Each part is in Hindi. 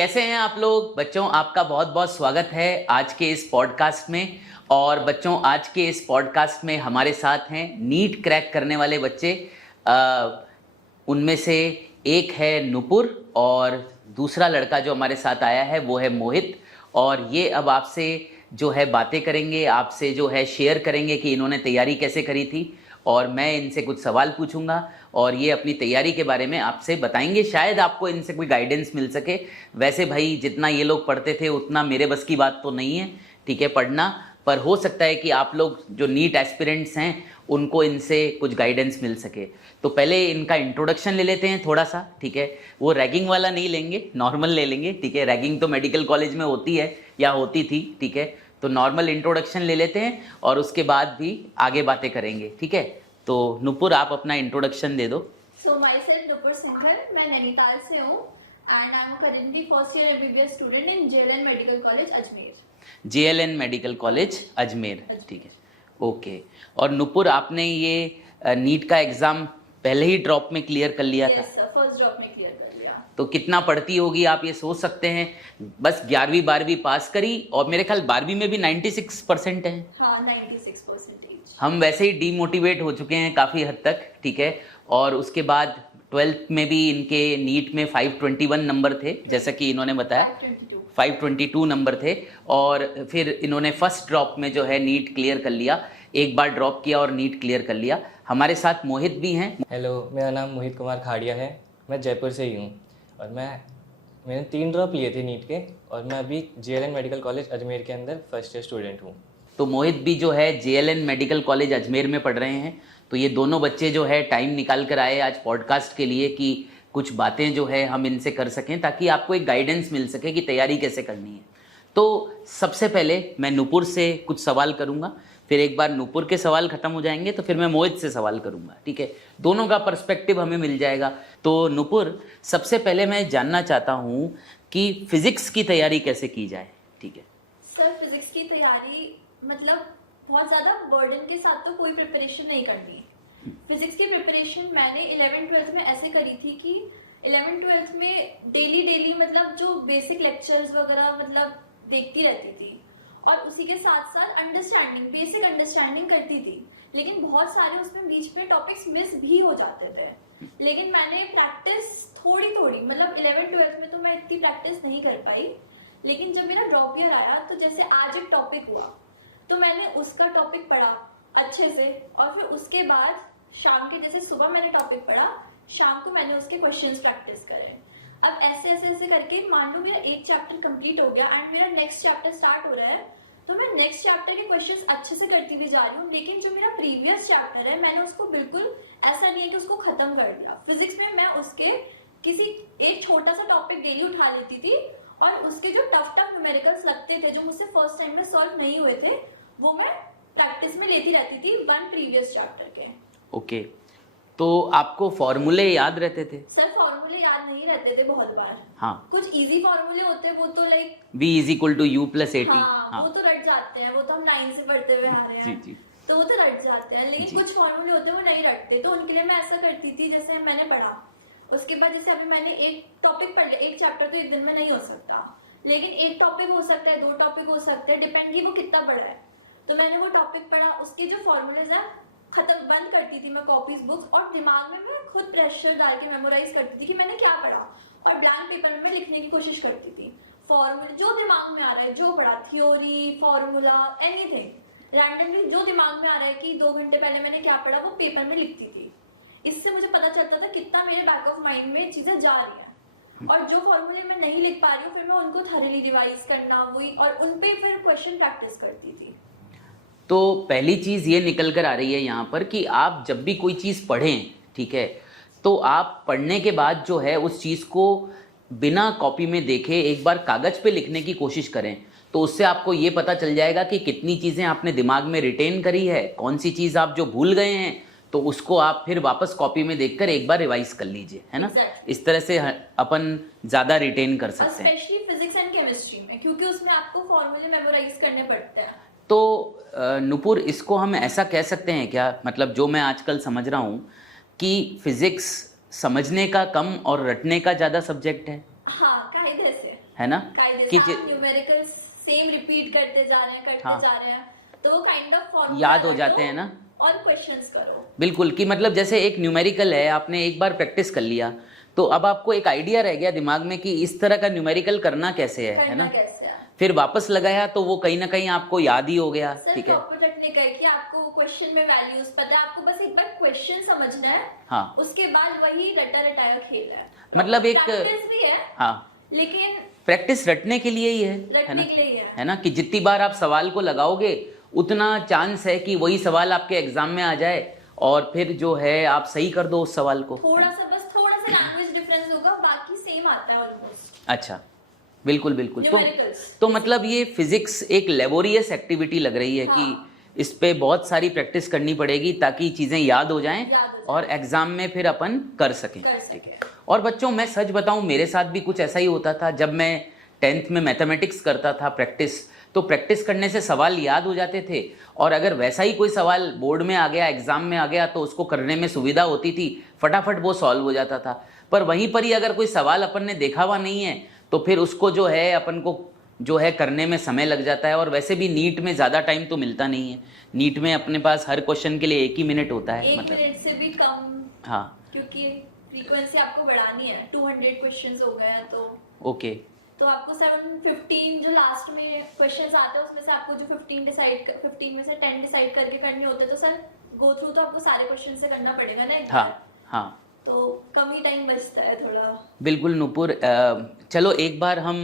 कैसे हैं आप लोग? बच्चों, आपका बहुत बहुत स्वागत है आज के इस पॉडकास्ट में। और बच्चों, आज के इस पॉडकास्ट में हमारे साथ हैं नीट क्रैक करने वाले बच्चे। उनमें से एक है नुपुर और दूसरा लड़का जो हमारे साथ आया है वो है मोहित। और ये अब आपसे जो है बातें करेंगे, आपसे जो है शेयर करेंगे कि इन्होंने तैयारी कैसे करी थी। और मैं इनसे कुछ सवाल पूछूंगा और ये अपनी तैयारी के बारे में आपसे बताएंगे। शायद आपको इनसे कोई गाइडेंस मिल सके। वैसे भाई, जितना ये लोग पढ़ते थे उतना मेरे बस की बात तो नहीं है, ठीक है, पढ़ना। पर हो सकता है कि आप लोग जो नीट एस्पिरेंट्स हैं उनको इनसे कुछ गाइडेंस मिल सके। तो पहले इनका इंट्रोडक्शन ले लेते हैं थोड़ा सा, ठीक है। वो रैगिंग वाला नहीं लेंगे, नॉर्मल ले लेंगे, ठीक है। रैगिंग तो मेडिकल कॉलेज में होती है या होती थी, ठीक है। तो नॉर्मल इंट्रोडक्शन ले लेते हैं और उसके बाद भी आगे बातें करेंगे, ठीक है। तो नुपुर, आप अपना इंट्रोडक्शन दे दो। So myself Nupur Singhal, मैं नैनीताल से हूँ and I'm currently first year MBBS student in JLN Medical College Ajmer. JLN medical college Ajmer, ठीक है, ओके। और नुपुर, आपने ये नीट का एग्ज़ाम पहले ही ड्रॉप में क्लियर कर लिया था? Yes sir, फर्स्ट ड्रॉप में क्लियर कर लिया। तो कितना पढ़ती होगी आप ये सोच सकते हैं? बस 11वीं 12वीं पास करी और मेरे ख्याल 12वीं में भी 96% है। हाँ, 96%। हम वैसे ही डीमोटिवेट हो चुके हैं काफ़ी हद तक, ठीक है। और उसके बाद 12th में भी इनके नीट में 521 नंबर थे, जैसा कि इन्होंने बताया 522 नंबर थे। और फिर इन्होंने फर्स्ट ड्रॉप में जो है नीट क्लियर कर लिया, एक बार ड्रॉप किया और नीट क्लियर कर लिया। हमारे साथ मोहित भी हैं। हेलो, मेरा नाम मोहित कुमार खाड़िया है। मैं जयपुर से ही हूँ और मैंने 3 ड्रॉप लिए थे नीट के और मैं अभी JLN मेडिकल कॉलेज अजमेर के अंदर फर्स्ट ईयर स्टूडेंट हूँ। तो मोहित भी जो है JLN मेडिकल कॉलेज अजमेर में पढ़ रहे हैं। तो ये दोनों बच्चे जो है टाइम निकाल कर आए आज पॉडकास्ट के लिए कि कुछ बातें जो है हम इनसे कर सकें, ताकि आपको एक गाइडेंस मिल सके कि तैयारी कैसे करनी है। तो सबसे पहले मैं नुपुर से कुछ सवाल करूंगा, फिर एक बार नुपुर के सवाल खत्म हो जाएंगे तो फिर मैं मोहित से सवाल करूंगा, ठीक है। दोनों का पर्सपेक्टिव हमें मिल जाएगा। तो नुपुर, सबसे पहले मैं जानना चाहता हूँ कि फिजिक्स की तैयारी कैसे की जाए, ठीक है। सर, फिजिक्स की तैयारी मतलब बहुत ज़्यादा बर्डन के साथ तो कोई प्रिपरेशन नहीं करनी। फिजिक्स की प्रिपरेशन मैंने 11th-12th में ऐसे करी थी कि 11th-12th में डेली मतलब जो बेसिक लेक्चर्स वगैरह मतलब देखती रहती थी और उसी के साथ साथ बेसिक अंडरस्टैंडिंग करती थी। लेकिन बहुत सारे उसमें बीच में टॉपिक्स मिस भी हो जाते थे। लेकिन मैंने प्रैक्टिस थोड़ी मतलब 11th-12th में तो मैं इतनी प्रैक्टिस नहीं कर पाई। लेकिन जब मेरा ड्रॉप ईयर आया तो जैसे आज एक टॉपिक हुआ तो मैंने उसका टॉपिक पढ़ा अच्छे से और फिर उसके बाद शाम के, जैसे सुबह मैंने टॉपिक पढ़ा, शाम को मैंने उसके क्वेश्चंस प्रैक्टिस करे। अब ऐसे करके मान लो मेरा एक चैप्टर कंप्लीट हो गया एंड मेरा नेक्स्ट चैप्टर स्टार्ट हो रहा है, तो मैं नेक्स्ट चैप्टर के क्वेश्चंस अच्छे से करती हुई जा रही हूँ। लेकिन जो मेरा प्रीवियस चैप्टर है मैंने उसको बिल्कुल ऐसा नहीं है कि उसको खत्म कर दिया। फिजिक्स में मैं उसके किसी एक छोटा सा टॉपिक डेली उठा लेती थी और उसके जो टफ न्यूमेरिकल्स लगते थे जो मुझसे फर्स्ट टाइम में सॉल्व नहीं हुए थे वो मैं प्रैक्टिस में लेती रहती थी वन प्रीवियस चैप्टर के। ओके। तो आपको फॉर्मूले याद रहते थे? सर, फॉर्मूले याद नहीं रहते थे बहुत बार। हाँ, कुछ इजी फॉर्मूले होते हैं वो तो लाइक V = U + AT। हाँ, वो तो रट जाते हैं, वो तो हम 9 से पढ़ते हुए आ रहे हैं। जी। तो वो तो रट जाते हैं। लेकिन कुछ फॉर्मूले होते हैं वो नहीं रटते, तो उनके लिए मैं ऐसा करती थी, जैसे मैंने पढ़ा उसके बाद जैसे अभी मैंने एक टॉपिक पढ़ लिया, एक चैप्टर तो एक दिन में नहीं हो सकता, लेकिन एक टॉपिक हो सकता है, 2 टॉपिक हो सकते हैं, डिपेंड की वो कितना पढ़ा है। तो मैंने वो टॉपिक पढ़ा, उसके जो फॉर्मूलेज है खत्म बंद करती थी मैं कॉपीज बुक्स और दिमाग में मैं खुद प्रेशर डाल के मेमोराइज करती थी कि मैंने क्या पढ़ा और ब्लैंक पेपर में मैं लिखने की कोशिश करती थी। फॉर्मूले जो दिमाग में आ रहा है, जो पढ़ा, थ्योरी, फॉर्मूला, एनीथिंग रैंडमली जो दिमाग में आ रहा है कि 2 घंटे पहले मैंने क्या पढ़ा, वो पेपर में लिखती थी। इससे मुझे पता चलता था कितना मेरे बैक ऑफ माइंड में चीजें जा रही हैं। और जो फॉर्मूले मैं नहीं लिख पा रही हूँ फिर मैं उनको थॉरली रिवाइज करना वही और उनपे फिर क्वेश्चन प्रैक्टिस करती थी। तो पहली चीज़ ये निकल कर आ रही है यहाँ पर कि आप जब भी कोई चीज़ पढ़ें, ठीक है, तो आप पढ़ने के बाद जो है उस चीज़ को बिना कॉपी में देखे एक बार कागज़ पे लिखने की कोशिश करें। तो उससे आपको ये पता चल जाएगा कि कितनी चीज़ें आपने दिमाग में रिटेन करी है, कौन सी चीज़ आप जो भूल गए हैं, तो उसको आप फिर वापस कॉपी में देखकर एक बार रिवाइज कर लीजिए, है ना। Exactly. इस तरह से अपन ज़्यादा रिटेन कर सकते हैं, स्पेशली फिजिक्स एंड केमिस्ट्री में, क्योंकि उसमें आपको फॉर्मूले मेमोराइज करने पड़ते हैं। तो नुपुर, इसको हम ऐसा कह सकते हैं क्या, मतलब जो मैं आजकल समझ रहा हूँ कि फिजिक्स समझने का कम और रटने का ज़्यादा सब्जेक्ट है? हाँ, कायदे से है ना, कायदे कि से आप न्यूमेरिकल्स सेम रिपीट करते जा रहे हैं, करते हाँ। जा रहे हैं, तो वो काइंड ऑफ याद हो जाते हैं ना। और क्वेश्चंस करो। बिल्कुल, कि मतलब जैसे एक न्यूमेरिकल है, आपने एक बार प्रैक्टिस कर लिया तो अब आपको एक आइडिया रह गया दिमाग में कि इस तरह का न्यूमेरिकल करना कैसे है करना ना। कैसे है। फिर वापस लगाया तो वो कहीं ना कहीं आपको याद ही हो गया। सर ठीक है, प्रॉपर टेक्निक है कि आपको क्वेश्चन में वैल्यूज पता है, आपको बस एक बार क्वेश्चन समझना है, हाँ, उसके बाद वही रटा रटाया खेल है। मतलब एक प्रैक्टिस भी है, हाँ, लेकिन प्रैक्टिस रटने के लिए ही है रटने ना, के लिए है ना, कि जितनी बार आप सवाल को लगाओगे उतना चांस है कि वही सवाल आपके एग्जाम में आ जाए और फिर जो है आप सही कर दो उस सवाल को। थोड़ा सा लैंग्वेज डिफरेंस होगा, बाकी सेम आता है ऑलमोस्ट। अच्छा, बिल्कुल बिल्कुल। Numericals। तो मतलब ये फिजिक्स एक लेबोरियस एक्टिविटी लग रही है कि हाँ। इस पे बहुत सारी प्रैक्टिस करनी पड़ेगी ताकि चीज़ें याद हो जाएं और एग्जाम में फिर अपन कर सकें। और बच्चों मैं सच बताऊं, मेरे साथ भी कुछ ऐसा ही होता था। जब मैं 10th में मैथमेटिक्स करता था प्रैक्टिस, तो प्रैक्टिस करने से सवाल याद हो जाते थे और अगर वैसा ही कोई सवाल बोर्ड में आ गया, एग्जाम में आ गया, तो उसको करने में सुविधा होती थी, फटाफट वो सॉल्व हो जाता था। पर वहीं पर ही अगर कोई सवाल अपन ने देखा हुआ नहीं है तो फिर उसको जो है अपन को जो है करने में समय लग जाता है। और वैसे भी नीट में ज़्यादा टाइम तो मिलता नहीं है। नीट में अपने पास हर क्वेश्चन के लिए 1 ही मिनट होता है, 1 मिनट से भी कम। हाँ, क्योंकि फ्रीक्वेंसी आपको बढ़ानी है, 200 क्वेश्चंस हो गए हैं तो ओके, तो आपको 715 जो लास्ट में क्वेश्चंस आते हैं उसमें से आपको जो 15 में से 10 डिसाइड करके करने होते हैं, तो सर गो थ्रू तो आपको सारे क्वेश्चन से करना पड़ेगा ना एक हाँ बार। हाँ, तो कम ही टाइम बचता है थोड़ा। बिल्कुल नूपुर। चलो एक बार हम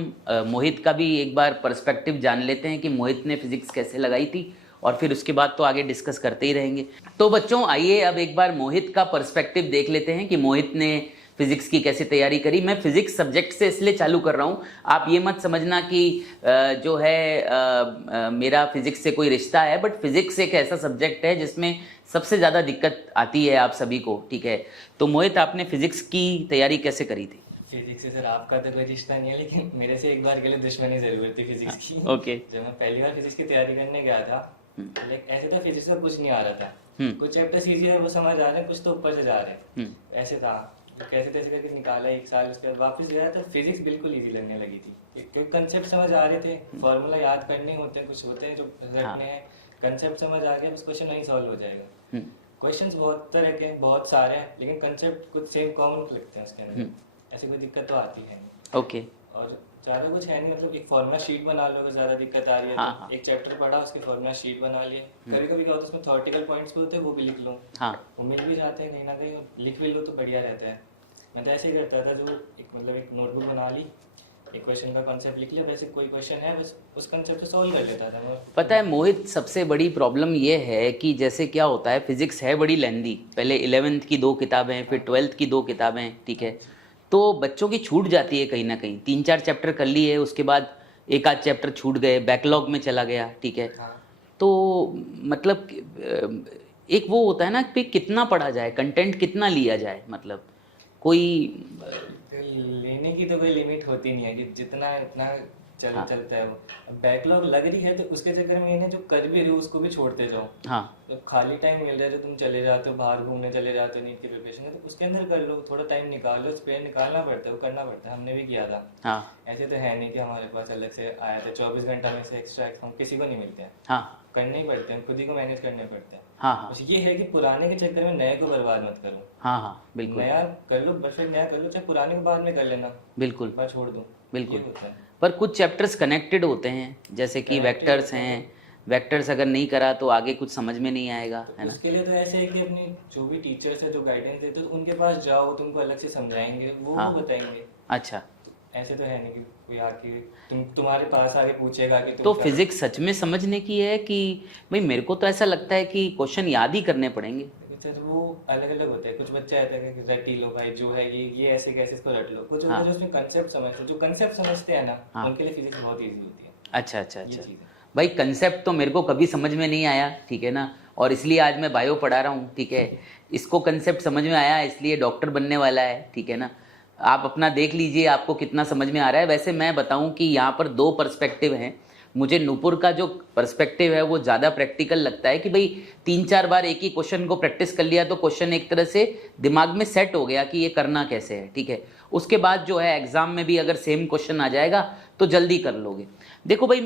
मोहित का भी एक बार पर्सपेक्टिव जान लेते हैं कि मोहित ने फिजिक्स कैसे लगाई थी और फिर उसके बाद तो आगे डिस्कस करते ही रहेंगे। तो बच्चों आइए अब एक बार मोहित का पर्सपेक्टिव देख लेते हैं कि मोहित ने फिजिक्स की कैसे तैयारी करी। मैं फिजिक्स सब्जेक्ट से इसलिए चालू कर रहा हूँ, आप ये मत समझना कि जो है मेरा फिजिक्स से कोई रिश्ता है, बट फिजिक्स एक ऐसा सब्जेक्ट है जिसमें सबसे ज़्यादा दिक्कत आती है आप सभी को। ठीक है, तो मोहित आपने फिजिक्स की तैयारी कैसे करी थी? फिजिक्स से सर आपका तो कोई रिश्ता नहीं है, लेकिन मेरे से एक बार के लिए दुश्मनी जरूर थी फिजिक्स की। ओके। जब मैं पहली बार फिजिक्स की तैयारी करने गया था, लाइक ऐसे तो फिजिक्स का कुछ नहीं आ रहा था, कुछ चैप्टर ईजी है वो समझ आ रहे हैं, कुछ तो ऊपर से जा रहे हैं, ऐसे था। तो कैसे तैसे करके निकाला 1 साल, उसके बाद वापस गया तो फिजिक्स बिल्कुल इजी लगने लगी थी, क्योंकि कंसेप्ट समझ आ रहे थे, फॉर्मूला याद करने होते हैं, कुछ होते हैं जो रटने हैं, कंसेप्ट समझ आ गया, उस क्वेश्चन वहीं सॉल्व हो जाएगा। क्वेश्चंस बहुत तरह के हैं, बहुत सारे हैं, लेकिन कंसेप्ट कुछ सेम कॉमन लगते हैं उसके अंदर, ऐसी कोई दिक्कत तो आती है नहीं। ओके। और ज़्यादा कुछ है नहीं, मतलब एक फॉर्मूला शीट बना लो अगर ज़्यादा दिक्कत आ रही है। हाँ, एक चैप्टर पढ़ा, उसकी फॉर्मूला शीट बना लिए। कभी कभी क्या होता है उसमें थ्योरेटिकल पॉइंट्स भी होते हैं, वो भी लिख लो। हाँ, वो मिल भी जाते हैं कहीं ना कहीं, लिख भी लो तो बढ़िया रहता है। मैं तो ऐसे ही करता था, जो एक नोटबुक बना ली, एक क्वेश्चन का कॉन्सेप्ट लिख लिया, वैसे कोई क्वेश्चन है बस उस कॉन्सेप्ट से सॉल्व कर लेता था मैं। पता है मोहित, सबसे बड़ी प्रॉब्लम ये है कि जैसे क्या होता है, फिजिक्स है बड़ी लेंदी, पहले 11th की 2 किताबें, फिर 12th की 2 किताबें, ठीक है, तो बच्चों की छूट जाती है कहीं ना कहीं। 3-4 चैप्टर कर लिए, उसके बाद 1-8 चैप्टर छूट गए, बैकलॉग में चला गया, ठीक है। तो मतलब एक वो होता है ना कि कितना पढ़ा जाए, कंटेंट कितना लिया जाए, मतलब कोई लेने की तो कोई लिमिट होती नहीं है कि जितना इतना चलता है वो। बैकलॉग लग रही है तो उसके चक्कर में इन्हें जो कर भी रहे हो उसको भी छोड़ते जाओ। हाँ, जब खाली टाइम मिल रहा है, जो तुम चले जाते हो बाहर घूमने चले जाते हो नीट की प्रिपरेशन में, तो उसके अंदर कर लो, थोड़ा टाइम निकाल लो, स्पेयर निकालना पड़ता है, वो करना पड़ता है, हमने भी किया था। हाँ, ऐसे तो है नहीं कि हमारे पास अलग से आया था 24 घंटा में से एक्स्ट्रा हम किसी को नहीं मिलते हैं। हाँ, करने ही पड़ते हैं, खुद ही को मैनेज करने पड़ते हैं। हाँ, हाँ, बस ये है कि पुराने के चक्कर में नए को बर्बाद मत करो। हाँ, हाँ, बिल्कुल, नया कर लो, परफेक्ट नया कर लो, चाहे पुराने को बाद में कर लेना, बिल्कुल, मैं छोड़ दूँ, बिल्कुल। ये होता है। पर कुछ चैप्टर्स कनेक्टेड होते हैं, जैसे कि वेक्टर्स हैं, वेक्टर्स अगर नहीं करा तो आगे कुछ समझ में नहीं आएगा, है ना। उसके लिए तो ऐसे है कि अपने जो भी टीचर्स है जो गाइडेंस देते हैं, तो उनके पास जाओ, तुमको अलग से समझाएंगे, वो बताएंगे। अच्छा, ऐसे तो है नहीं कि कोई आके तुम्हारे पास आके पूछेगा कि तो फिजिक्स सच में समझने की है कि भाई, मेरे को तो ऐसा लगता है कि क्वेश्चन याद ही करने पड़ेंगे। सर वो अलग अलग होता है, कुछ बच्चा आता है कि रट ही लो भाई, जो है ये ऐसे कैसे इसको रट लो। कुछ होता है जो उसमें कंसेप्ट समझते हैं, जो कंसेप्ट समझते हैं ना, उनके लिए फिजिक्स बहुत ईजी होती है। अच्छा, अच्छा, अच्छा। भाई कंसेप्ट तो मेरे को कभी समझ में नहीं आया, ठीक है ना, और इसलिए आज मैं बायो पढ़ा रहा हूँ, ठीक है। इसको कंसेप्ट समझ में आया इसलिए डॉक्टर बनने वाला है, ठीक है ना। आप अपना देख लीजिए आपको कितना समझ में आ रहा है। वैसे मैं बताऊं कि यहाँ पर 2 पर्सपेक्टिव हैं। मुझे नूपुर का जो पर्सपेक्टिव है वो ज़्यादा प्रैक्टिकल लगता है कि भाई 3-4 बार एक ही क्वेश्चन को प्रैक्टिस कर लिया तो क्वेश्चन एक तरह से दिमाग में सेट हो गया कि ये करना कैसे है, ठीक है। उसके बाद जो है एग्ज़ाम में भी अगर सेम क्वेश्चन आ जाएगा तो जल्दी कर लोगे। देखो भाई,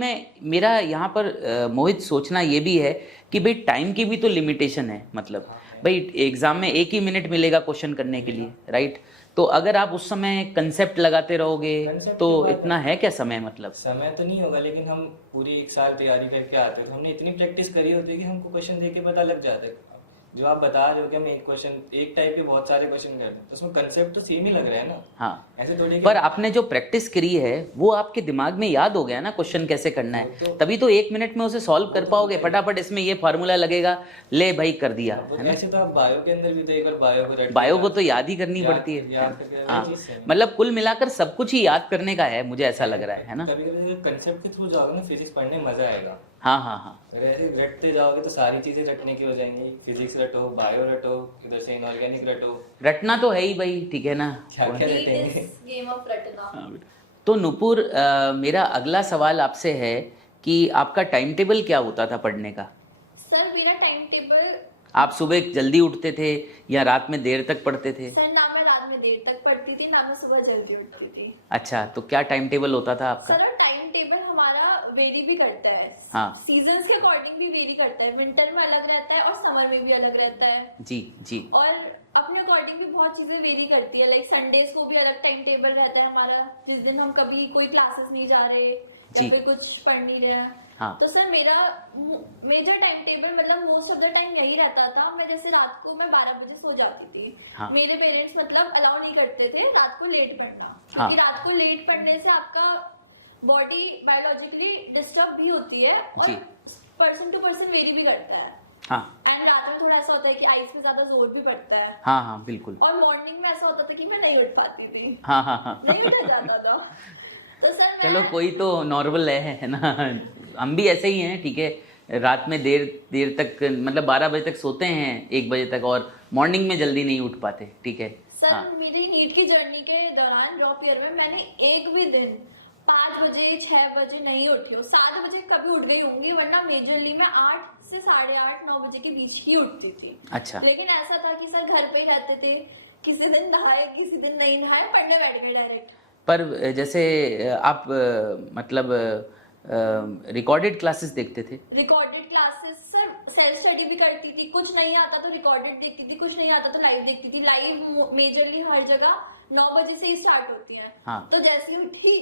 मेरा यहाँ पर मोहित सोचना ये भी है कि भाई टाइम की भी तो लिमिटेशन है। मतलब भाई एग्ज़ाम में 1 ही मिनट मिलेगा क्वेश्चन करने के लिए, राइट। तो अगर आप उस समय कंसेप्ट लगाते रहोगे तो इतना है क्या समय? मतलब समय तो नहीं होगा, लेकिन हम पूरी 1 साल तैयारी करके आते हैं तो हमने इतनी प्रैक्टिस करी होती है कि हमको क्वेश्चन देख के पता लग जाता है। जो आप बता रहे हो कि हम एक क्वेश्चन, एक टाइप के बहुत सारे क्वेश्चन करते हैं तो उसमें कंसेप्ट तो सेम ही लग रहा है ना। हाँ, ऐसे थोड़ी पर आपने जो प्रैक्टिस करी है वो आपके दिमाग में याद हो गया ना क्वेश्चन कैसे करना है, तभी तो 1 मिनट में उसे सॉल्व कर पाओगे। फटाफट इसमें ये फार्मूला लगेगा, ले भाई कर दिया, है ना। ऐसे तो आप बायो के अंदर भी तो एक बार बायो को तो याद ही करनी पड़ती है। हाँ, मतलब कुल मिलाकर सब कुछ ही याद करने का है, मुझे ऐसा लग रहा है ना। कभी कभी कंसेप्ट के थ्रू जाओगे ना फिजिक्स पढ़ने में मजा आएगा। हाँ हाँ हाँ, अगर ऐसे रटते जाओगे तो सारी चीजें रटने की हो जाएंगी। फिजिक्स रटो, बायो रटो, इधर से इनऑर्गेनिक रटो, रटना तो है ही भाई, ठीक है ना। क्या क्या रटेंगे। गेम ऑफ रटना। तो नुपुर, मेरा अगला सवाल आपसे है कि आपका टाइम टेबल क्या होता था पढ़ने का? सर मेरा टाइम टेबल, आप सुबह जल्दी उठते थे या रात में देर तक पढ़ते थे? सर ना मैं रात में देर तक पढ़ती थी ना मैं सुबह जल्दी उठती थी। अच्छा, तो क्या टाइम टेबल होता था आपका? सर टाइम टेबल हमारा वेरी भी करता है। हाँ, सीजन्स के अकॉर्डिंग भी वेरी करता है। विंटर में अलग रहता है और समर में भी अलग रहता है। जी जी। और अपने अकॉर्डिंग भी बहुत चीजें वेरी करती है। लाइक संडेज को भी अलग टाइम टेबल रहता है हमारा, जिस दिन हम कभी कोई क्लासेस नहीं जा रहे जी। या फिर कुछ पढ़ नहीं रहे हैं। हाँ, तो सर मेरा मेजर टाइम टेबल मतलब मोस्ट ऑफ द टाइम यही रहता था। मैं जैसे रात को मैं 12 बजे सो जाती थी। हाँ। मेरे पेरेंट्स मतलब अलाउ नहीं करते थे रात को लेट पढ़ना, हाँ। क्योंकि रात को लेट पढ़ने से आपका बॉडी बायोलॉजिकली डिस्टर्ब भी होती है जी। और पर्सन टू पर्सन वेरी भी करता है। हाँ एंड रात में थोड़ा ऐसा होता है कि आईज पे ज्यादा जोर भी पड़ता है। हाँ हाँ, बिल्कुल। और मॉर्निंग में ऐसा होता था कि मैं नहीं उठ पाती थी। हाँ हाँ हाँ, नहीं उठा जाता था। तो सर चलो कोई तो नॉर्मल है ना। हम भी ऐसे ही हैं, ठीक है। रात में देर तक मतलब 12 बजे तक सोते हैं, 1 बजे तक, और मॉर्निंग में जल्दी नहीं उठ पाते, ठीक है। सर हाँ। मेरी नीट की जर्नी के दौरान ड्रॉप ईयर में मैंने एक भी दिन 5 बजे 6 बजे नहीं उठी हूँ। 7 बजे कभी उठ गई होंगी, वरना मेजरली मैं 8 से 8:30 9 बजे के बीच ही उठती थी। अच्छा। लेकिन ऐसा था कि सर घर पे ही रहते थे, किसी दिन नहाए किसी दिन नहीं नहाए, पढ़ने बैठ गए डायरेक्ट। पर जैसे आप मतलब रिकॉर्डेड क्लासेस देखते थे? Recorded classes sir, self study भी करती थी। कुछ नहीं आता तो रिकॉर्डेड देखती थी, कुछ नहीं आता तो लाइव देखती थी। लाइव मेजरली हर जगह 9 बजे से ही स्टार्ट होती है। हाँ। तो जैसे ही उठी,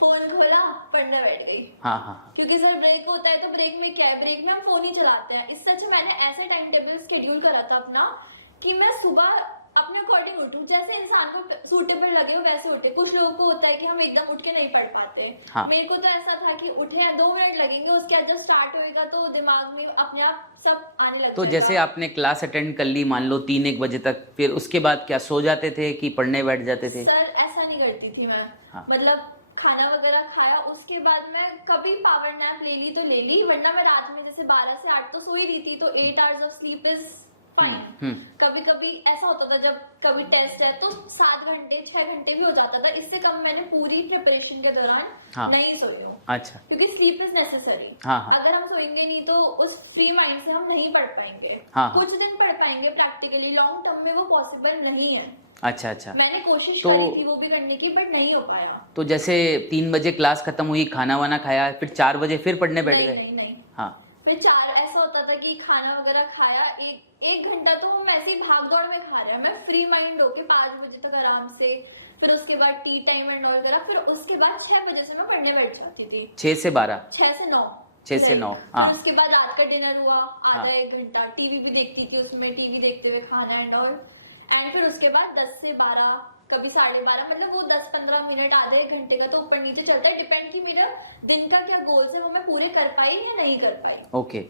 फोन खोला, पढ़ने बैठ गई। हाँ हाँ, क्योंकि सर ब्रेक होता है तो ब्रेक में क्या है, ब्रेक में हम फोन ही चलाते हैं। इससे अच्छा मैंने ऐसे टाइम टेबल शेड्यूल करा था अपना कि मैं सुबह अपने अकॉर्डिंग उठूं, जैसे इंसान को सूटेबल लगे हो वैसे उठे। कुछ लोगों को होता है कि हम एकदम उठ के नहीं पढ़ पाते। हाँ। मेरे को तो ऐसा था कि उठे 2 मिनट लगेंगे, उसके बाद जब स्टार्ट होएगा तो दिमाग में अपने आप सब आने लग तो जाएगा। जैसे आपने क्लास अटेंड कर ली मान लो 3-1 बजे तक, फिर उसके बाद क्या सो जाते थे कि पढ़ने बैठ जाते थे? सर ऐसा नहीं करती थी मैं। हाँ। मतलब खाना वगैरह खाया, उसके बाद मैं कभी पावर नैप ले ली तो ले ली, वरना मैं रात में जैसे 12 से 8 तो सो ही रही थी। तो 8 hours of sleep is fine. कभी कभी ऐसा होता था जब कभी टेस्ट है तो 7 घंटे 6 घंटे भी हो जाता था। इससे कम मैंने पूरी प्रिपरेशन के दौरान हाँ। नहीं सोई हूँ। अच्छा। क्योंकि स्लीप इज नेसेसरी। हाँ, हाँ। अगर हम सोएंगे नहीं तो उस फ्री माइंड से हम नहीं पढ़ पाएंगे। हाँ, हाँ। कुछ दिन पढ़ पाएंगे प्रैक्टिकली, लॉन्ग टर्म में वो पॉसिबल नहीं है। अच्छा अच्छा। मैंने कोशिश तो करी थी वो भी करने की, बट नहीं हो पाया। तो जैसे 3 बजे क्लास खत्म हुई, खाना वाना खाया, फिर 4 बजे फिर पढ़ने बैठ नहीं गए? नहीं नहीं। हाँ। फिर 4 ऐसा होता था कि खाना वगैरह खाया, एक घंटा तो हम ऐसे ही भाग दौड़ में खा रहे हैं। मैं फ्री माइंड होके 5 बजे तक आराम से, फिर उसके बाद टी टाइम एंड ऑल करा। फिर उसके बाद 6 बजे से मैं पढ़ने बैठ जाती थी। 6 से 12? 6 से 9। 6 से 9, फिर हाँ। उसके बाद रात का डिनर हुआ, आधा हाँ। 1 घंटा टीवी भी देखती थी, उसमें टीवी देखते हुए खाना एंड ऑल। एंड फिर उसके बाद 10 से 12, कभी 12:30, मतलब वो 10-15 मिनट आधे 1 घंटे का तो ऊपर नीचे चलता है। डिपेंड कि मेरा दिन का क्या गोल्स है वो मैं पूरे कर पाई या नहीं कर पाई। ओके,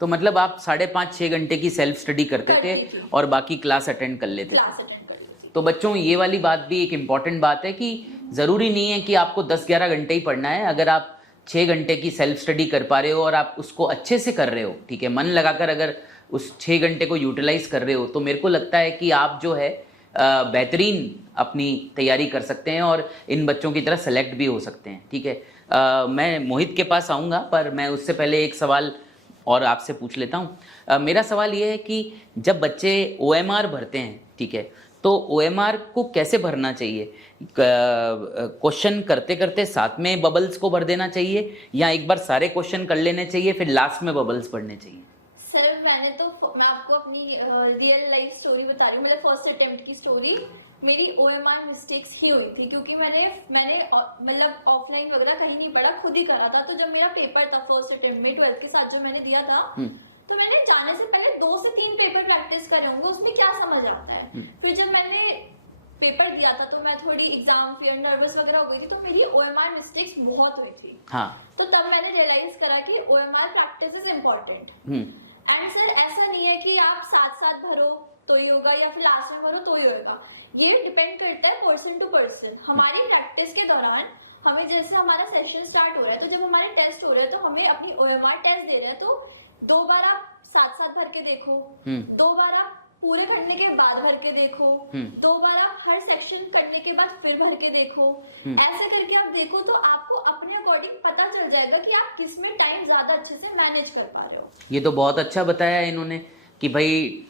तो मतलब आप 5.5-6 घंटे की सेल्फ स्टडी करते थे और बाकी क्लास अटेंड कर लेते थे? क्लास अटेंड करी थी। तो बच्चों ये वाली बात भी एक इम्पॉर्टेंट बात है कि ज़रूरी नहीं है कि आपको 10-11 घंटे ही पढ़ना है। अगर आप 6 घंटे की सेल्फ स्टडी कर पा रहे हो और आप उसको अच्छे से कर रहे हो, ठीक है, मन लगाकर अगर उस 6 घंटे को यूटिलाइज कर रहे हो, तो मेरे को लगता है कि आप जो है बेहतरीन अपनी तैयारी कर सकते हैं और इन बच्चों की तरह सेलेक्ट भी हो सकते हैं। ठीक है, मैं मोहित के पास आऊँगा, पर मैं उससे पहले एक सवाल और आपसे पूछ लेता हूँ। मेरा सवाल ये है कि जब बच्चे OMR भरते हैं, ठीक है, तो OMR को कैसे भरना चाहिए? क्वेश्चन करते करते साथ में बबल्स को भर देना चाहिए, या एक बार सारे क्वेश्चन कर लेने चाहिए फिर लास्ट में बबल्स पढ़ने चाहिए? सर मैं आपको अपनी रियल लाइफ स्टोरी बता रही हूँ, मतलब फर्स्ट अटेम्प्ट की स्टोरी। मेरी OMR मिस्टेक्स ही हुई थी क्योंकि मैंने मतलब ऑफलाइन वगैरह कहीं नहीं पढ़ा, खुद ही करा था। तो जब मेरा पेपर था फर्स्ट अटेम्प्ट में 12th के साथ जो मैंने दिया था, तो मैंने जाने से पहले 2 से 3 पेपर प्रैक्टिस करे होंगे, उसमें क्या समझ आता है। फिर जब मैंने पेपर दिया था तो मैं थोड़ी एग्जाम फियर नर्वस वगैरह हो गई थी, तो मेरी OMR मिस्टेक्स बहुत हुई थी। हाँ। तो तब मैंने रियलाइज करा कि OMR practice is important. And sir ऐसा नहीं है कि आप साथ साथ भरो तो ही होगा या फिर लास्ट में भरो तो ही होगा, ये डिपेंड करता है पर्सन टू पर्सन। हमारी प्रैक्टिस के दौरान हमें, जैसे हमारा सेशन स्टार्ट हो रहा है तो जब हमारे टेस्ट हो रहे हैं तो हमें अपनी OMR टेस्ट दे रहे हैं, तो 2 बार आप साथ साथ भर के देखो, 2 बार आप पूरे करने के बाद भर के देखो, 2 बार आप हर सेक्शन करने के बाद फिर भर के देखो। ऐसे करके आप देखो तो आपको अपने अकॉर्डिंग पता चल जाएगा कि आप किस में टाइम ज्यादा अच्छे से मैनेज कर पा रहे हो। ये तो बहुत अच्छा बताया इन्होंने कि भाई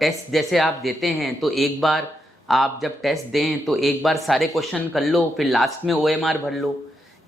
टेस्ट जैसे आप देते हैं तो एक बार आप जब टेस्ट दें तो एक बार सारे क्वेश्चन कर लो, फिर लास्ट में OMR भर लो।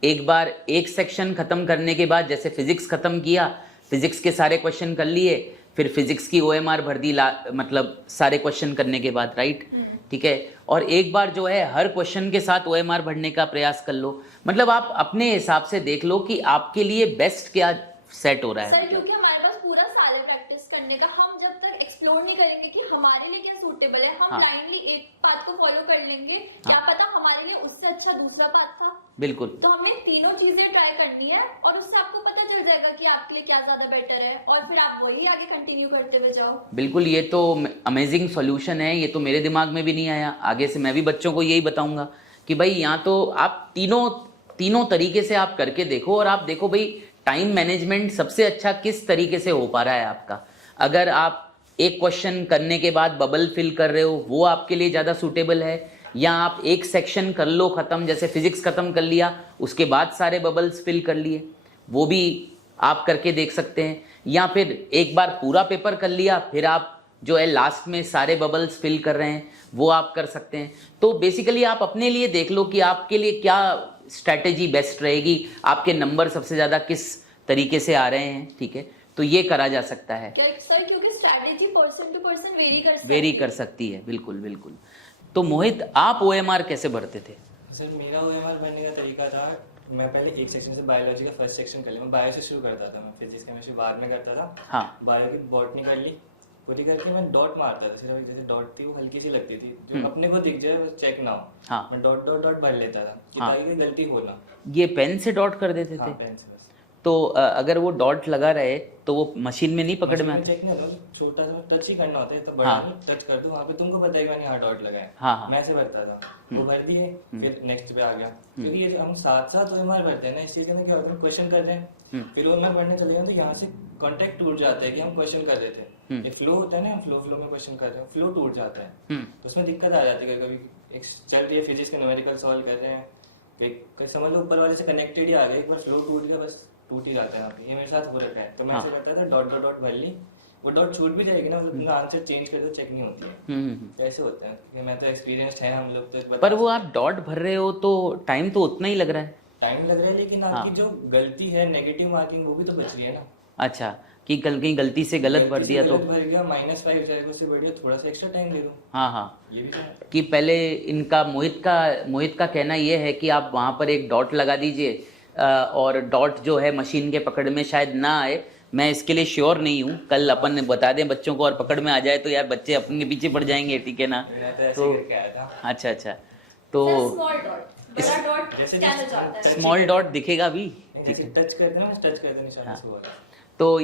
एक बार एक सेक्शन खत्म करने के बाद, जैसे फिजिक्स खत्म किया, फिजिक्स के सारे क्वेश्चन कर लिए, फिर फिजिक्स की OMR भर दी, मतलब सारे क्वेश्चन करने के बाद, राइट? ठीक है। और एक बार जो है हर क्वेश्चन के साथ OMR भरने का प्रयास कर लो। मतलब आप अपने हिसाब से देख लो कि आपके लिए बेस्ट क्या सेट हो रहा है। सर क्योंकि हमारे पास पूरा साल है प्रैक्टिस करने का, हम जब तक एक्सप्लोर नहीं करेंगे कि हमारे लिए क्या सूटेबल है, हम ब्लाइंडली एक पाथ को फॉलो कर लेंगे, क्या पता हमारे लिए उससे अच्छा दूसरा पाथ था। बिल्कुल। तो हमें तीनों चीजें ट्राई करनी है और उससे आपको पता चल जाएगा कि आपके लिए क्या ज्यादा बेटर है, और फिर आप वही आगे कंटिन्यू करते हुए जाओ। बिल्कुल, ये तो अमेजिंग सॉल्यूशन है, ये तो मेरे दिमाग में भी नहीं आया। आगे से मैं भी बच्चों को यही बताऊंगा कि भाई यहाँ तो आप तीनों तरीके से आप करके देखो, और आप देखो भाई टाइम मैनेजमेंट सबसे अच्छा किस तरीके से हो पा रहा है आपका। अगर आप एक क्वेश्चन करने के बाद बबल फिल कर रहे हो, वो आपके लिए ज़्यादा सूटेबल है, या आप एक सेक्शन कर लो ख़त्म, जैसे फिजिक्स ख़त्म कर लिया उसके बाद सारे बबल्स फिल कर लिए, वो भी आप करके देख सकते हैं। या फिर एक बार पूरा पेपर कर लिया, फिर आप जो है लास्ट में सारे बबल्स फिल कर रहे हैं, वो आप कर सकते हैं। तो बेसिकली आप अपने लिए देख लो कि आपके लिए क्या स्ट्रैटेजी बेस्ट रहेगी, आपके नंबर सबसे ज़्यादा किस तरीके से आ रहे हैं। ठीक है, तो ये करा जा सकता है सर, क्योंकि strategy person to person vary कर सकती है। बिल्कुल बिल्कुल। तो मोहित, आप OMR कैसे भरते थे? सर मेरा OMR भरने का तरीका था, मैं पहले एक सेक्शन से बायोलॉजी का फर्स्ट सेक्शन कर लिया। मैं बायो से शुरू करता था, मैं फिजिक्स केमिस्ट्री बाद में करता था। हाँ। बायो की बॉटनी कर ली, पूरी करके मैं डॉट मारता था। सिर्फ जैसे डॉट थी वो हल्की सी लगती थी, जो अपने को दिख जाए बस चेक ना हो। हाँ। मैं डॉट डॉट डॉट भर लेता था कि ताकि गलती हो ना। ये पेन से डॉट कर देते थे? हाँ, पेन से बस। तो अगर वो डॉट लगा रहे तो वो मशीन में नहीं पकड़ में आता? चेक नहीं होता, छोटा सा टच ही करना होता है, तो बड़ा नहीं, टच कर दो वहाँ पे तुमको पता है कि मैंने यहाँ डॉट लगाया। हाँ। मैं ऐसे भरता था, वो भर दिए, फिर नेक्स्ट पे आ गया। फिर ये हम साथ साथ OMR भरते हैं ना, इसलिए कहते हैं कि हम क्वेश्चन कर रहे हैं, फिर OMR पढ़ने चले गए तो यहाँ से कॉन्टेक्ट टूट जाता है कि हम क्वेश्चन कर रहे थे। ये फ्लो होता है ना, हम फ्लो में क्वेश्चन कर रहे हैं, फ्लो टूट जाता है, तो उसमें दिक्कत आ जाती है। कभी एक चल रही है फिजिक्स के न्यूमेरिकल सॉल्व कर रहे हैं, समझ लो ऊपर वाले से कनेक्टेड ही आ गए, एक बार फ्लो टूट गया बस टूट ही जाता है। यहाँ पे ये मेरे साथ हो रखा है, तो मैं ऐसे करता था, डॉट डॉट डॉट भर ली, वो डॉट छूट भी जाएगी ना, मतलब उनका आंसर चेंज कर दो, चेक नहीं होती है। ऐसे होता है। मैं तो एक्सपीरियंस्ड है, हम लोग तो। पर वो आप डॉट भर रहे हो तो टाइम तो उतना ही लग रहा है। टाइम लग रहा है, लेकिन आपकी जो गलती है नेगेटिव मार्किंग वो भी तो बच रही है ना। अच्छा, कि कहीं गलती से गलत भर दिया तो भर गया -5 जाएगा, उससे बढ़िया थोड़ा सा एक्स्ट्रा टाइम दे दो। हाँ, ये भी है कि पहले इनका मोहित का कहना ये है कि आप वहाँ पर एक डॉट लगा दीजिए, और डॉट जो है मशीन के पकड़ में शायद ना आए। मैं इसके लिए श्योर नहीं हूँ, कल अपन बता दें बच्चों को और पकड़ में आ जाए तो यार बच्चे अपने पीछे पड़ जाएंगे। ठीक है ना? तो अच्छा, तो स्मॉल डॉट दिखेगा भी। ठीक है, टच कर देना, टच कर देना निशान से होगा, तो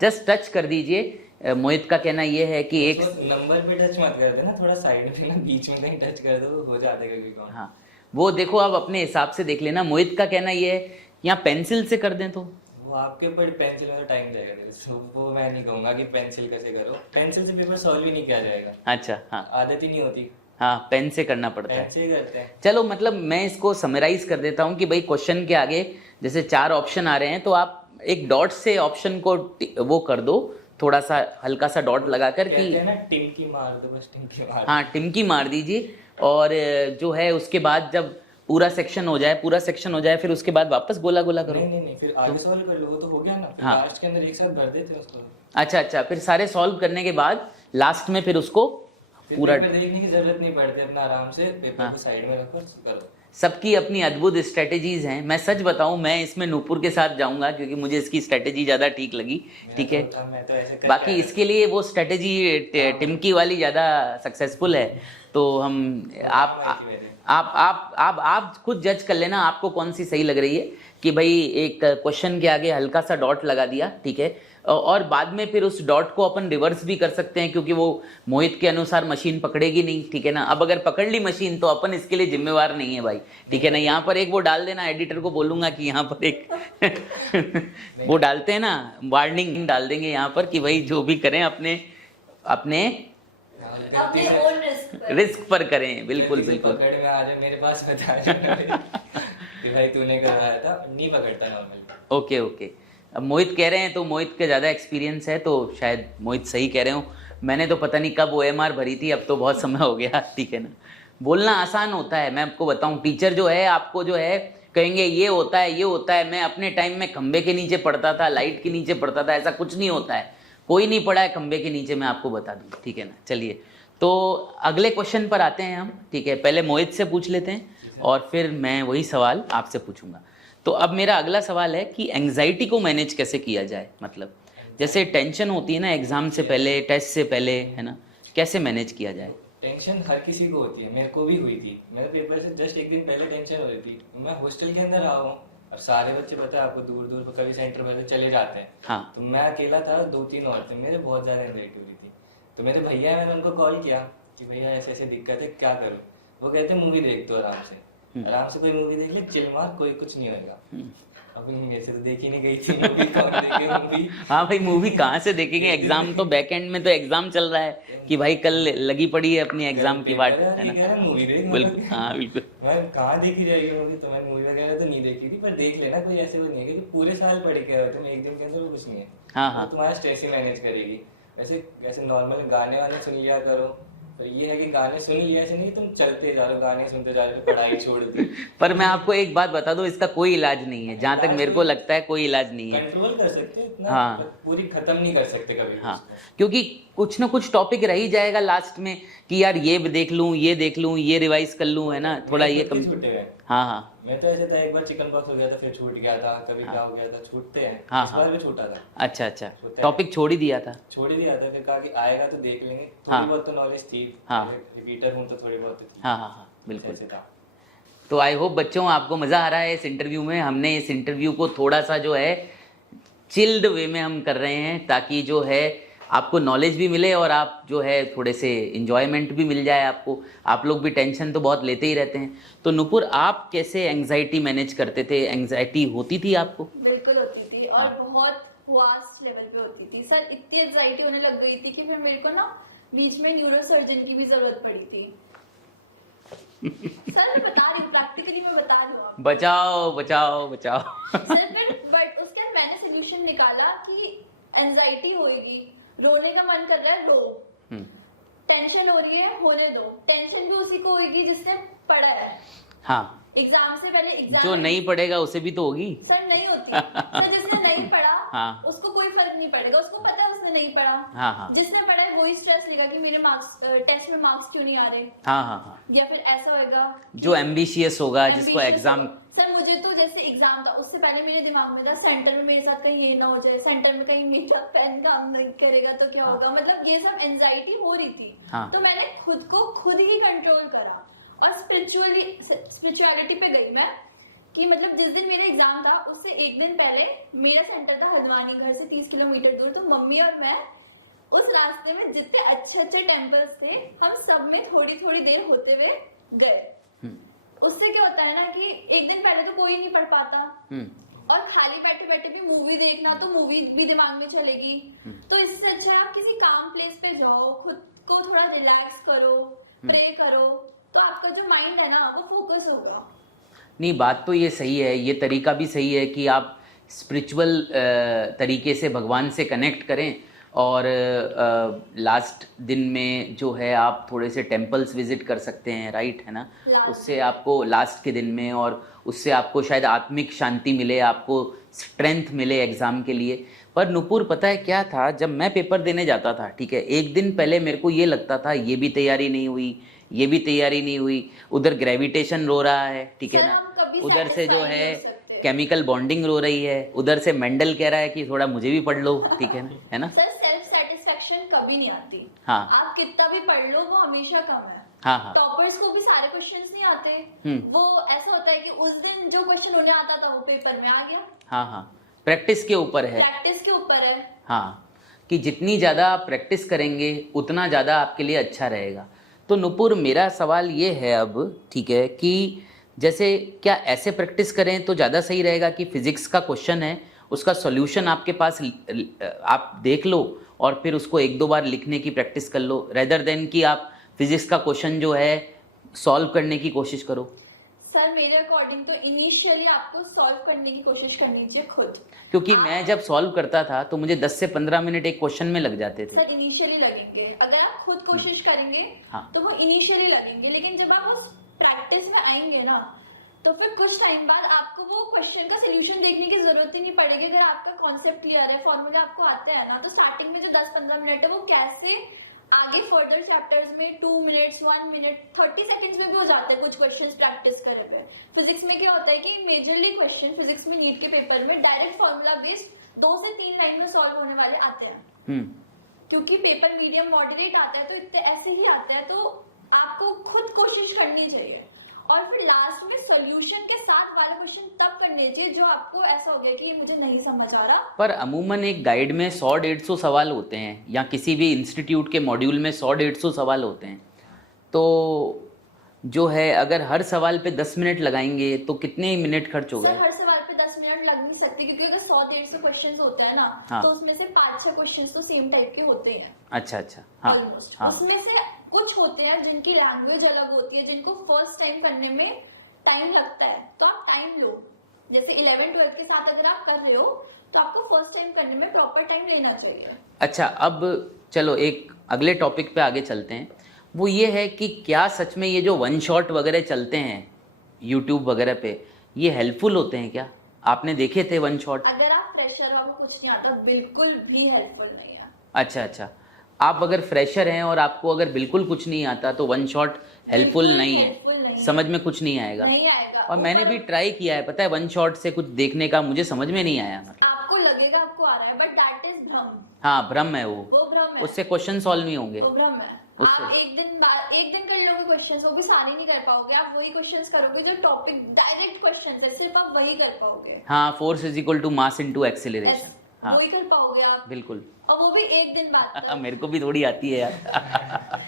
जस्ट टच कर दीजिए। मोहित का कहना ये है कि एक नंबर पे टच मत कर देना, थोड़ा साइड में ना, बीच में कहीं टच कर दो, हो जाता है कभी कभी। हाँ, वो देखो आप अपने हिसाब से देख लेना। मोहित का कहना ये है यहाँ पेंसिल से कर दें तो वो वो आपके ऊपर पेंसिल में टाइम जाएगा तेरे से, वो मैं नहीं कहूँगा कि पेंसिल कैसे करो, पेंसिल से पेपर सॉल्व ही नहीं किया जाएगा। अच्छा, हाँ आदत ही नहीं होती। हाँ, पेन से करना पड़ता है। पेन से ही करते हैं। चलो मतलब मैं इसको समराइज कर देता हूँ कि भाई क्वेश्चन के आगे जैसे 4 ऑप्शन आ रहे हैं तो आप एक डॉट से ऑप्शन को वो कर दो, थोड़ा सा हल्का सा डॉट लगाकर कि कहते हैं ना टिमकी मार दो, बस टिमकी मार दो। हाँ टिमकी मार दीजिए, और जो है उसके बाद जब पूरा सेक्शन हो जाए फिर उसके बाद वापस गोला गोला करो। नहीं, फिर आगे सॉल्व कर लो, वो तो हो गया ना, फिर हाँ। लास्ट के अंदर एक साथ भर देते हैं उसको। अच्छा, फिर सारे सॉल्व करने के बाद लास्ट में फिर उसको पूरा पेपर देखने की जरूरत नहीं पड़ती, अपना आराम से पेपर को साइड में रखो, करो। सबकी अपनी अद्भुत स्ट्रेटेजीज हैं। मैं सच बताऊं, मैं इसमें नूपुर के साथ जाऊंगा क्योंकि मुझे इसकी स्ट्रेटेजी ज़्यादा ठीक लगी। ठीक है, मैं तो ऐसे बाकी इसके लिए वो स्ट्रेटेजी टिमकी वाली ज़्यादा सक्सेसफुल है। तो हम आप खुद जज कर लेना आपको कौन सी सही लग रही है कि भाई एक क्वेश्चन के आगे हल्का सा डॉट लगा दिया, ठीक है, और बाद में फिर उस डॉट को अपन रिवर्स भी कर सकते हैं क्योंकि वो मोहित के अनुसार मशीन पकड़ेगी नहीं, ठीक है ना। अब अगर पकड़ ली मशीन तो अपन इसके लिए जिम्मेवार नहीं है भाई, ठीक है ना। यहाँ पर एक वो डाल देना, एडिटर को बोलूंगा कि यहाँ पर एक वो डालते हैं ना, वार्निंग डाल देंगे यहाँ पर कि भाई जो भी करें अपने ओन रिस्क पर करें। बिल्कुल बिल्कुल। पकड़ में आ जाए मेरे पास बता कि भाई तूने करवाया था, नहीं पकड़ता नॉर्मली। ओके। अब मोहित कह रहे हैं तो मोहित के ज़्यादा एक्सपीरियंस है तो शायद मोहित सही कह रहे हो। मैंने तो पता नहीं कब OMR भरी थी, अब तो बहुत समय हो गया, ठीक है ना। बोलना आसान होता है, मैं आपको बताऊं, टीचर जो है आपको जो है कहेंगे ये होता है। मैं अपने टाइम में खंबे के नीचे पढ़ता था, लाइट के नीचे पढ़ता था, ऐसा कुछ नहीं होता है। कोई नहीं पढ़ा है खंबे के नीचे, मैं आपको बता दूँ, ठीक है ना। चलिए तो अगले क्वेश्चन पर आते हैं हम, ठीक है। पहले मोहित से पूछ लेते हैं और फिर मैं वही सवाल आपसे पूछूंगा। तो अब मेरा अगला सवाल है कि एंजाइटी को मैनेज कैसे किया जाए, मतलब जैसे टेंशन होती है ना एग्जाम से पहले, टेस्ट से पहले, है ना, कैसे मैनेज किया जाए? टेंशन हर किसी को होती है, मेरे को भी हुई थी। मेरे पेपर से जस्ट एक दिन पहले टेंशन हो रही थी। मैं हॉस्टल के अंदर रहा हूँ और सारे बच्चे पता है आपको दूर दूर कभी सेंटर पर चले जाते हैं। हाँ। तो मैं अकेला था, 2-3 और थे, मेरे बहुत ज़्यादा एंजाइटी हो रही थी। तो मेरे भैया, मैंने उनको कॉल किया कि भैया ऐसे ऐसे दिक्कत है, क्या करूँ। वो कहते मूवी देख दो आराम से कोई मूवी देख ले, चिल मार, कोई कुछ नहीं होगा। अभी मेरे से तो देखी नहीं गई थी मूवी, कौन देखे मूवी। हाँ भाई, मूवी कहाँ से देखेंगे, एग्जाम तो बैक एंड में तो एग्जाम चल रहा है कि भाई कल लगी पड़ी है अपनी एग्जाम की बात, है ना। मूवी देख, बिल्कुल, हाँ बिल्कुल। मैं कहाँ देखी जाएगी मूवी, तो मैंने मूवी वगैरह तो नहीं देखी थी, पर देख लेना, कोई ऐसे वो नहीं है क्योंकि पूरे साल पढ़ के आए तुम, एक दिन के अंदर कुछ नहीं है। हाँ। तो तुम्हारा स्ट्रेस ही मैनेज करेगी। वैसे नॉर्मल गाने वाने सुन लिया करो, पर ये है कि गाने सुन लिया ऐसे नहीं तुम चलते जा रहे हो, गाने सुनते जा रहे हो, पढ़ाई छोड़ दी। पर मैं आपको एक बात बता दूं, इसका कोई इलाज नहीं है, जहाँ तक मेरे को लगता है कोई इलाज नहीं है। कंट्रोल कर सकते हैं इतना, हाँ। पूरी खत्म नहीं कर सकते कभी। हाँ, क्योंकि कुछ ना कुछ टॉपिक रह ही जाएगा लास्ट में कि यार ये देख लूं, ये रिवाइज कर लूं, है ना, थोड़ा ये कम छूटे गए। हाँ। मैं तो ऐसे था, एक बार चिकन पॉक्स हो गया था, फिर छूट गया था, कभी क्या हो गया था, छूटते हैं। हाँ, इस बार भी छूटा था। अच्छा, टॉपिक छोड़ ही दिया था। छोड़ ही दिया था, फिर कहा कि आएगा तो देख लेंगे। थोड़ी बहुत तो नॉलेज थी, रिपीटर हूँ तो थोड़ी बहुत थी। हाँ, बिल्कुल। ऐसे था। तो आई होप बच्चों आपको मज़ा आ रहा है इस इंटरव्यू में। हमने इस इंटरव्यू को थोड़ा सा जो है चिल्ड वे में हम कर रहे हैं ताकि जो है आपको नॉलेज भी मिले और आप जो है थोड़े से इंजॉयमेंट भी मिल जाए आपको। आप लोग भी टेंशन तो बहुत लेते ही रहते हैं। तो नुपुर, आप कैसे एंग्जाइटी मैनेज करते थे? एंग्जाइटी होती थी आपको? बिल्कुल होती थी, और बहुत वास्ट लेवल पे होती थी सर। इतनी एंग्जाइटी होने लग गई थी कि फिर मेरे को ना बीच में न्यूरोसर्जन की भी जरूरत पड़ी थी। सर मैं बता रही हूँ, प्रैक्टिकली मैं बता रही हूँ आपको। बचाओ सर फिर बट उसके बाद मैंने सोल्यूशन निकाला कि एंजाइटी होएगी, रोने का मन कर रहा है रो, टेंशन हो रही है होने दो। टेंशन भी उसी को होगी जिसने पढ़ा है। हाँ, एग्जाम से पहले एग्जाम जो नहीं पढ़ेगा उसे भी तो होगी। सर नहीं होती सर, जिसने नहीं पढ़ा हाँ। उसको कोई फर्क नहीं पड़ेगा, उसको पता है उसने नहीं पढ़ा। हाँ। जिसने पढ़ा है वही स्ट्रेस लेगा कि मेरे मार्क्स टेस्ट में मार्क्स क्यों नहीं आ रहे। हाँ। या फिर ऐसा होगा जो एम्बिशियस होगा, जिसको एग्जाम। सर मुझे तो जैसे एग्जाम था उससे पहले मेरे दिमाग में था सेंटर में मेरे साथ कहीं ये ना हो जाए, सेंटर में कहीं मेरा पेन काम नहीं करेगा तो क्या होगा। मतलब ये सब एंजाइटी हो रही थी। तो मैंने खुद को खुद ही कंट्रोल करा और स्पिरिचुअलिटी पे गई मैं कि मतलब जिस दिन मेरा एग्जाम था उससे एक दिन पहले मेरा सेंटर था हल्द्वानी, घर से 30 किलोमीटर दूर। तो मम्मी और मैं उस रास्ते में जितने अच्छे टेम्पल्स थे हम सब में थोड़ी देर होते हुए गए। उससे क्या होता है ना कि एक दिन पहले तो कोई नहीं पढ़ पाता, और खाली बैठे बैठे भी मूवी देखना, तो मूवी भी दिमाग में चलेगी। तो इससे अच्छा है आप किसी काम प्लेस पे जाओ, खुद को थोड़ा रिलैक्स करो, प्रे करो, तो आपका जो माइंड है ना वो फोकस होगा। नहीं, बात तो ये सही है, ये तरीका भी सही है कि आप स्पिरिचुअल तरीके से भगवान से कनेक्ट करें, और लास्ट दिन में जो है आप थोड़े से टेम्पल्स विजिट कर सकते हैं, राइट है ना। उससे आपको लास्ट के दिन में, और उससे आपको शायद आत्मिक शांति मिले, आपको स्ट्रेंथ मिले एग्ज़ाम के लिए। पर नुपुर, पता है क्या था, जब मैं पेपर देने जाता था, ठीक है, एक दिन पहले मेरे को ये लगता था ये भी तैयारी नहीं हुई, ये भी तैयारी नहीं हुई, उधर ग्रेविटेशन रो रहा है, ठीक है ना, उधर से जो है केमिकल बॉन्डिंग रो रही है, उधर से मेंडल कह रहा है कि थोड़ा मुझे भी पढ़ लो, ठीक है ना। सर सेल्फ सेटिस्फेक्शन कभी नहीं आती। हाँ, आप कितना भी पढ़ लो वो हमेशा कम है। हाँ हाँ, टॉपर्स को भी सारे क्वेश्चंस नहीं आते। वो ऐसा होता है कि उस दिन जो क्वेश्चन उन्हें आता था वो पेपर में आ गया। हाँ हाँ, प्रैक्टिस के ऊपर है, प्रैक्टिस के ऊपर है। हाँ, कि जितनी ज़्यादा आप प्रैक्टिस करेंगे उतना ज़्यादा आपके लिए अच्छा रहेगा। तो नुपुर, मेरा सवाल ये है अब, ठीक है, कि जैसे क्या ऐसे प्रैक्टिस करें तो ज़्यादा सही रहेगा कि फिज़िक्स का क्वेश्चन है उसका सॉल्यूशन आपके पास आप देख लो और फिर उसको एक दो बार लिखने की प्रैक्टिस कर लो, रेदर देन कि आप फिज़िक्स का क्वेश्चन जो है सॉल्व करने की कोशिश करो? सर मेरे अकॉर्डिंग तो इनिशियली आपको सॉल्व करने की कोशिश करनी चाहिए खुद, क्योंकि मैं जब सॉल्व करता था तो मुझे 10 से 15 मिनट एक क्वेश्चन में लग जाते थे। सर इनिशियली लगेंगे, अगर आप खुद कोशिश करेंगे हाँ, तो वो इनिशियली लगेंगे, लेकिन जब आप उस प्रैक्टिस में आएंगे ना तो फिर कुछ टाइम बाद आपको वो क्वेश्चन का सोल्यूशन देखने की जरूरत ही नहीं पड़ेगी। अगर आपका कॉन्सेप्ट क्लियर है, फॉर्मूले आपको आते हैं ना, तो स्टार्टिंग में जो 10-15 मिनट है वो कैसे आगे फर्दर चैप्टर्स में 2 मिनट्स 1 मिनट 30 सेकंड्स में भी हो जाते हैं कुछ क्वेश्चंस प्रैक्टिस करे हुए। फिजिक्स में क्या होता है कि मेजरली क्वेश्चन फिजिक्स में नीट के पेपर में डायरेक्ट फॉर्मूला बेस्ड 2 से 3 लाइन में सॉल्व होने वाले आते हैं, क्योंकि पेपर मीडियम मॉडरेट आता है तो इतने ऐसे ही आता है। तो आपको खुद कोशिश करनी चाहिए और फिर लास्ट में सॉल्यूशन के साथ वाले क्वेश्चन तब करने चाहिए जो आपको ऐसा हो गया कि ये मुझे नहीं समझ आ रहा। पर अमूमन एक गाइड में 100-150 सवाल होते हैं, या किसी भी इंस्टीट्यूट के मॉड्यूल में 100-150 सवाल होते हैं, तो जो है अगर हर सवाल पे 10 मिनट लगाएंगे तो कितने मिनट खर्च हो गए? सर हर सवाल पे 10 मिनट लग नहीं सकते, क्योंकि अगर 100-150 क्वेश्चंस होते हैं ना, हाँ, तो उसमें से 5-6 क्वेश्चंस तो सेम टाइप के होते हैं। अच्छा अच्छा, हाँ, ऑलमोस्ट हाँ, उसमें से कुछ होते हैं जिनकी लैंग्वेज अलग होती है, जिनको फर्स्ट टाइम करने में टाइम लगता है, तो आप टाइम लो। जैसे 11-12 के साथ अगर आप कर रहे हो तो आपको फर्स्ट टाइम करने में प्रॉपर टाइम लेना चाहिए। अच्छा, अब चलो एक अगले टॉपिक पे आगे चलते हैं। वो ये है कि क्या सच में ये जो वन शॉट वगैरह चलते हैं यूट्यूब वगैरह पे, ये हेल्पफुल होते हैं क्या? आपने देखे थे वन शॉट? अगर आप फ्रेशर हो, कुछ नहीं आता, बिल्कुल भी हेल्पफुल नहीं है। अच्छा अच्छा, आप अगर फ्रेशर हैं और आपको अगर बिल्कुल कुछ नहीं आता तो वन शॉट हेल्पफुल नहीं है, समझ में कुछ नहीं आएगा। नहीं आएगा। और मैंने भी ट्राई किया है, पता है, वन शॉट से कुछ देखने का, मुझे समझ में नहीं आया। आपको लगेगा आपको आ रहा है, बट दैट इज भ्रम। हाँ, भ्रम है वो भ्रम है, उससे क्वेश्चन सॉल्व नहीं होंगे। वो भ्रम है। आप एक दिन कर लोगे क्वेश्चंस, वो भी सारे नहीं कर पाओगे। आप वही क्वेश्चंस करोगे जो टॉपिक डायरेक्ट क्वेश्चंस है, सिर्फ आप वही कर पाओगे। हाँ, force is equal to mass into acceleration, हाँ, वही कर पाओगे आप, बिल्कुल। और वो भी एक दिन बाद तक। मेरे को भी थोड़ी आती है यार।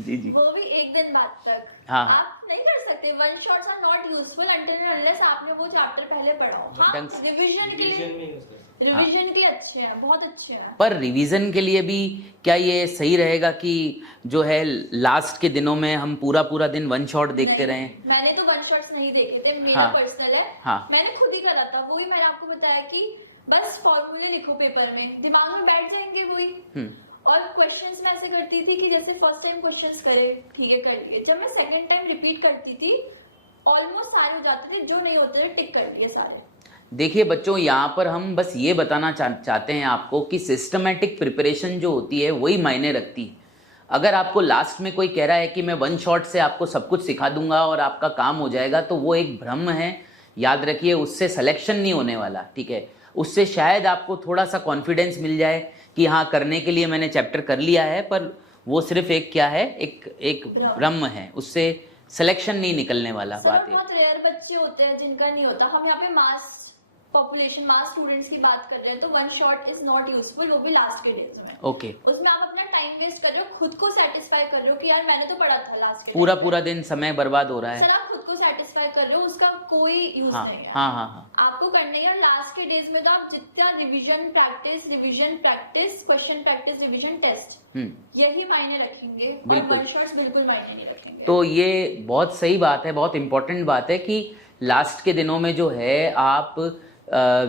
जी जी, वो भी एक दिन बाद तक। हाँ, आप नहीं कर सकते। One shots are not useful until unless आपने वो चैप्टर पहले पढ़ा हो। हाँ, रिवीजन के लिए रिवीजन के अच्छे हैं, बहुत अच्छे हैं। पर रिवीजन के लिए भी क्या ये सही रहेगा कि जो है लास्ट के दिनों में हम पूरा पूरा दिन वन शॉट देखते रहें? मैंने तो वन शॉट्स नहीं देखे थे, मेरा पर्सनल है। हाँ, मैंने खुद ही करा था। वही मैंने आपको बताया कि बस फॉर्मूले लिखो पेपर में, दिमाग में बैठ जाएंगे वही। और क्वेश्चंस मैं ऐसे करती थी कि जैसे फर्स्ट टाइम क्वेश्चंस करे, ठीक है, कर लिए। जब मैं सेकंड टाइम रिपीट करती थी ऑलमोस्ट सारे हो जाते थे, जो नहीं होते थे टिक कर लिए सारे। देखिए बच्चों, यहाँ पर हम बस ये बताना चाहते हैं आपको कि सिस्टमेटिक प्रिपरेशन जो होती है वही मायने रखती है। अगर आपको लास्ट में कोई कह रहा है कि मैं वन शॉट से आपको सब कुछ सिखा दूंगा और आपका काम हो जाएगा, तो वो एक भ्रम है। याद रखिए, उससे सिलेक्शन नहीं होने वाला, ठीक है। उससे शायद आपको थोड़ा सा कॉन्फिडेंस मिल जाए कि हाँ, करने के लिए मैंने चैप्टर कर लिया है, पर वो सिर्फ एक क्या है, एक भ्रम है, उससे सिलेक्शन नहीं निकलने वाला। बात है बहुत रेयर बच्चे होते हैं जिनका नहीं होता। हम यहाँ पे मास पॉपुलेशन मास स्टूडेंट्स की बात कर रहे हैं तो one shot is not useful, वो भी लास्ट के डेज में। ओके, उसमें आप अपना टाइम वेस्ट कर रहे हो, खुद को सेटिस्फाई कर रहे हो कि यार मैंने तो पढ़ा था लास्ट के पूरा पूरा दिन समय बर्बाद हो रहा है। सर आप खुद को सेटिस्फाई कर रहे हो, उसका कोई यूज हाँ नहीं है। हाँ हाँ हाँ, आपको करना है। और लास्ट के डेज में तो आप जितना revision practice question practice revision test, यही मायने रखेंगे और बिल्कुल। वन शॉट्स बिल्कुल मायने नहीं रखेंगे। तो ये बहुत सही बात है, बहुत इंपॉर्टेंट बात है कि लास्ट के दिनों में जो है आप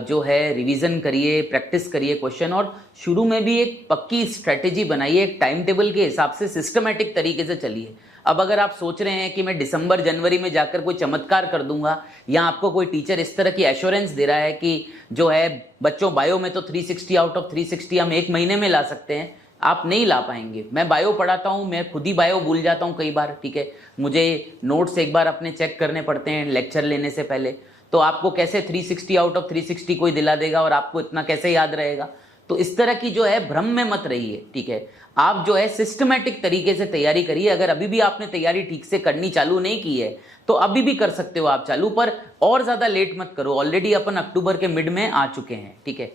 जो है रिवीजन करिए, प्रैक्टिस करिए क्वेश्चन, और शुरू में भी एक पक्की स्ट्रेटेजी बनाइए, एक टाइम टेबल के हिसाब से सिस्टमेटिक तरीके से चलिए। अब अगर आप सोच रहे हैं कि मैं दिसंबर जनवरी में जाकर कोई चमत्कार कर दूंगा, या आपको कोई टीचर इस तरह की एश्योरेंस दे रहा है कि जो है बच्चों बायो में तो 360 आउट ऑफ 360 हम एक महीने में ला सकते हैं, आप नहीं ला पाएंगे। मैं बायो पढ़ाता हूँ, मैं खुद ही बायो भूल जाता हूँ कई बार, ठीक है, मुझे नोट्स एक बार अपने चेक करने पड़ते हैं लेक्चर लेने से पहले। तो आपको कैसे 360 आउट ऑफ 360 कोई दिला देगा और आपको इतना कैसे याद रहेगा? तो इस तरह की जो है भ्रम में मत रहिए, ठीक है। आप जो है सिस्टमैटिक तरीके से तैयारी करिए। अगर अभी भी आपने तैयारी ठीक से करनी चालू नहीं की है तो अभी भी कर सकते हो आप चालू, पर और ज़्यादा लेट मत करो। ऑलरेडी अपन अक्टूबर के मिड में आ चुके हैं, ठीक है।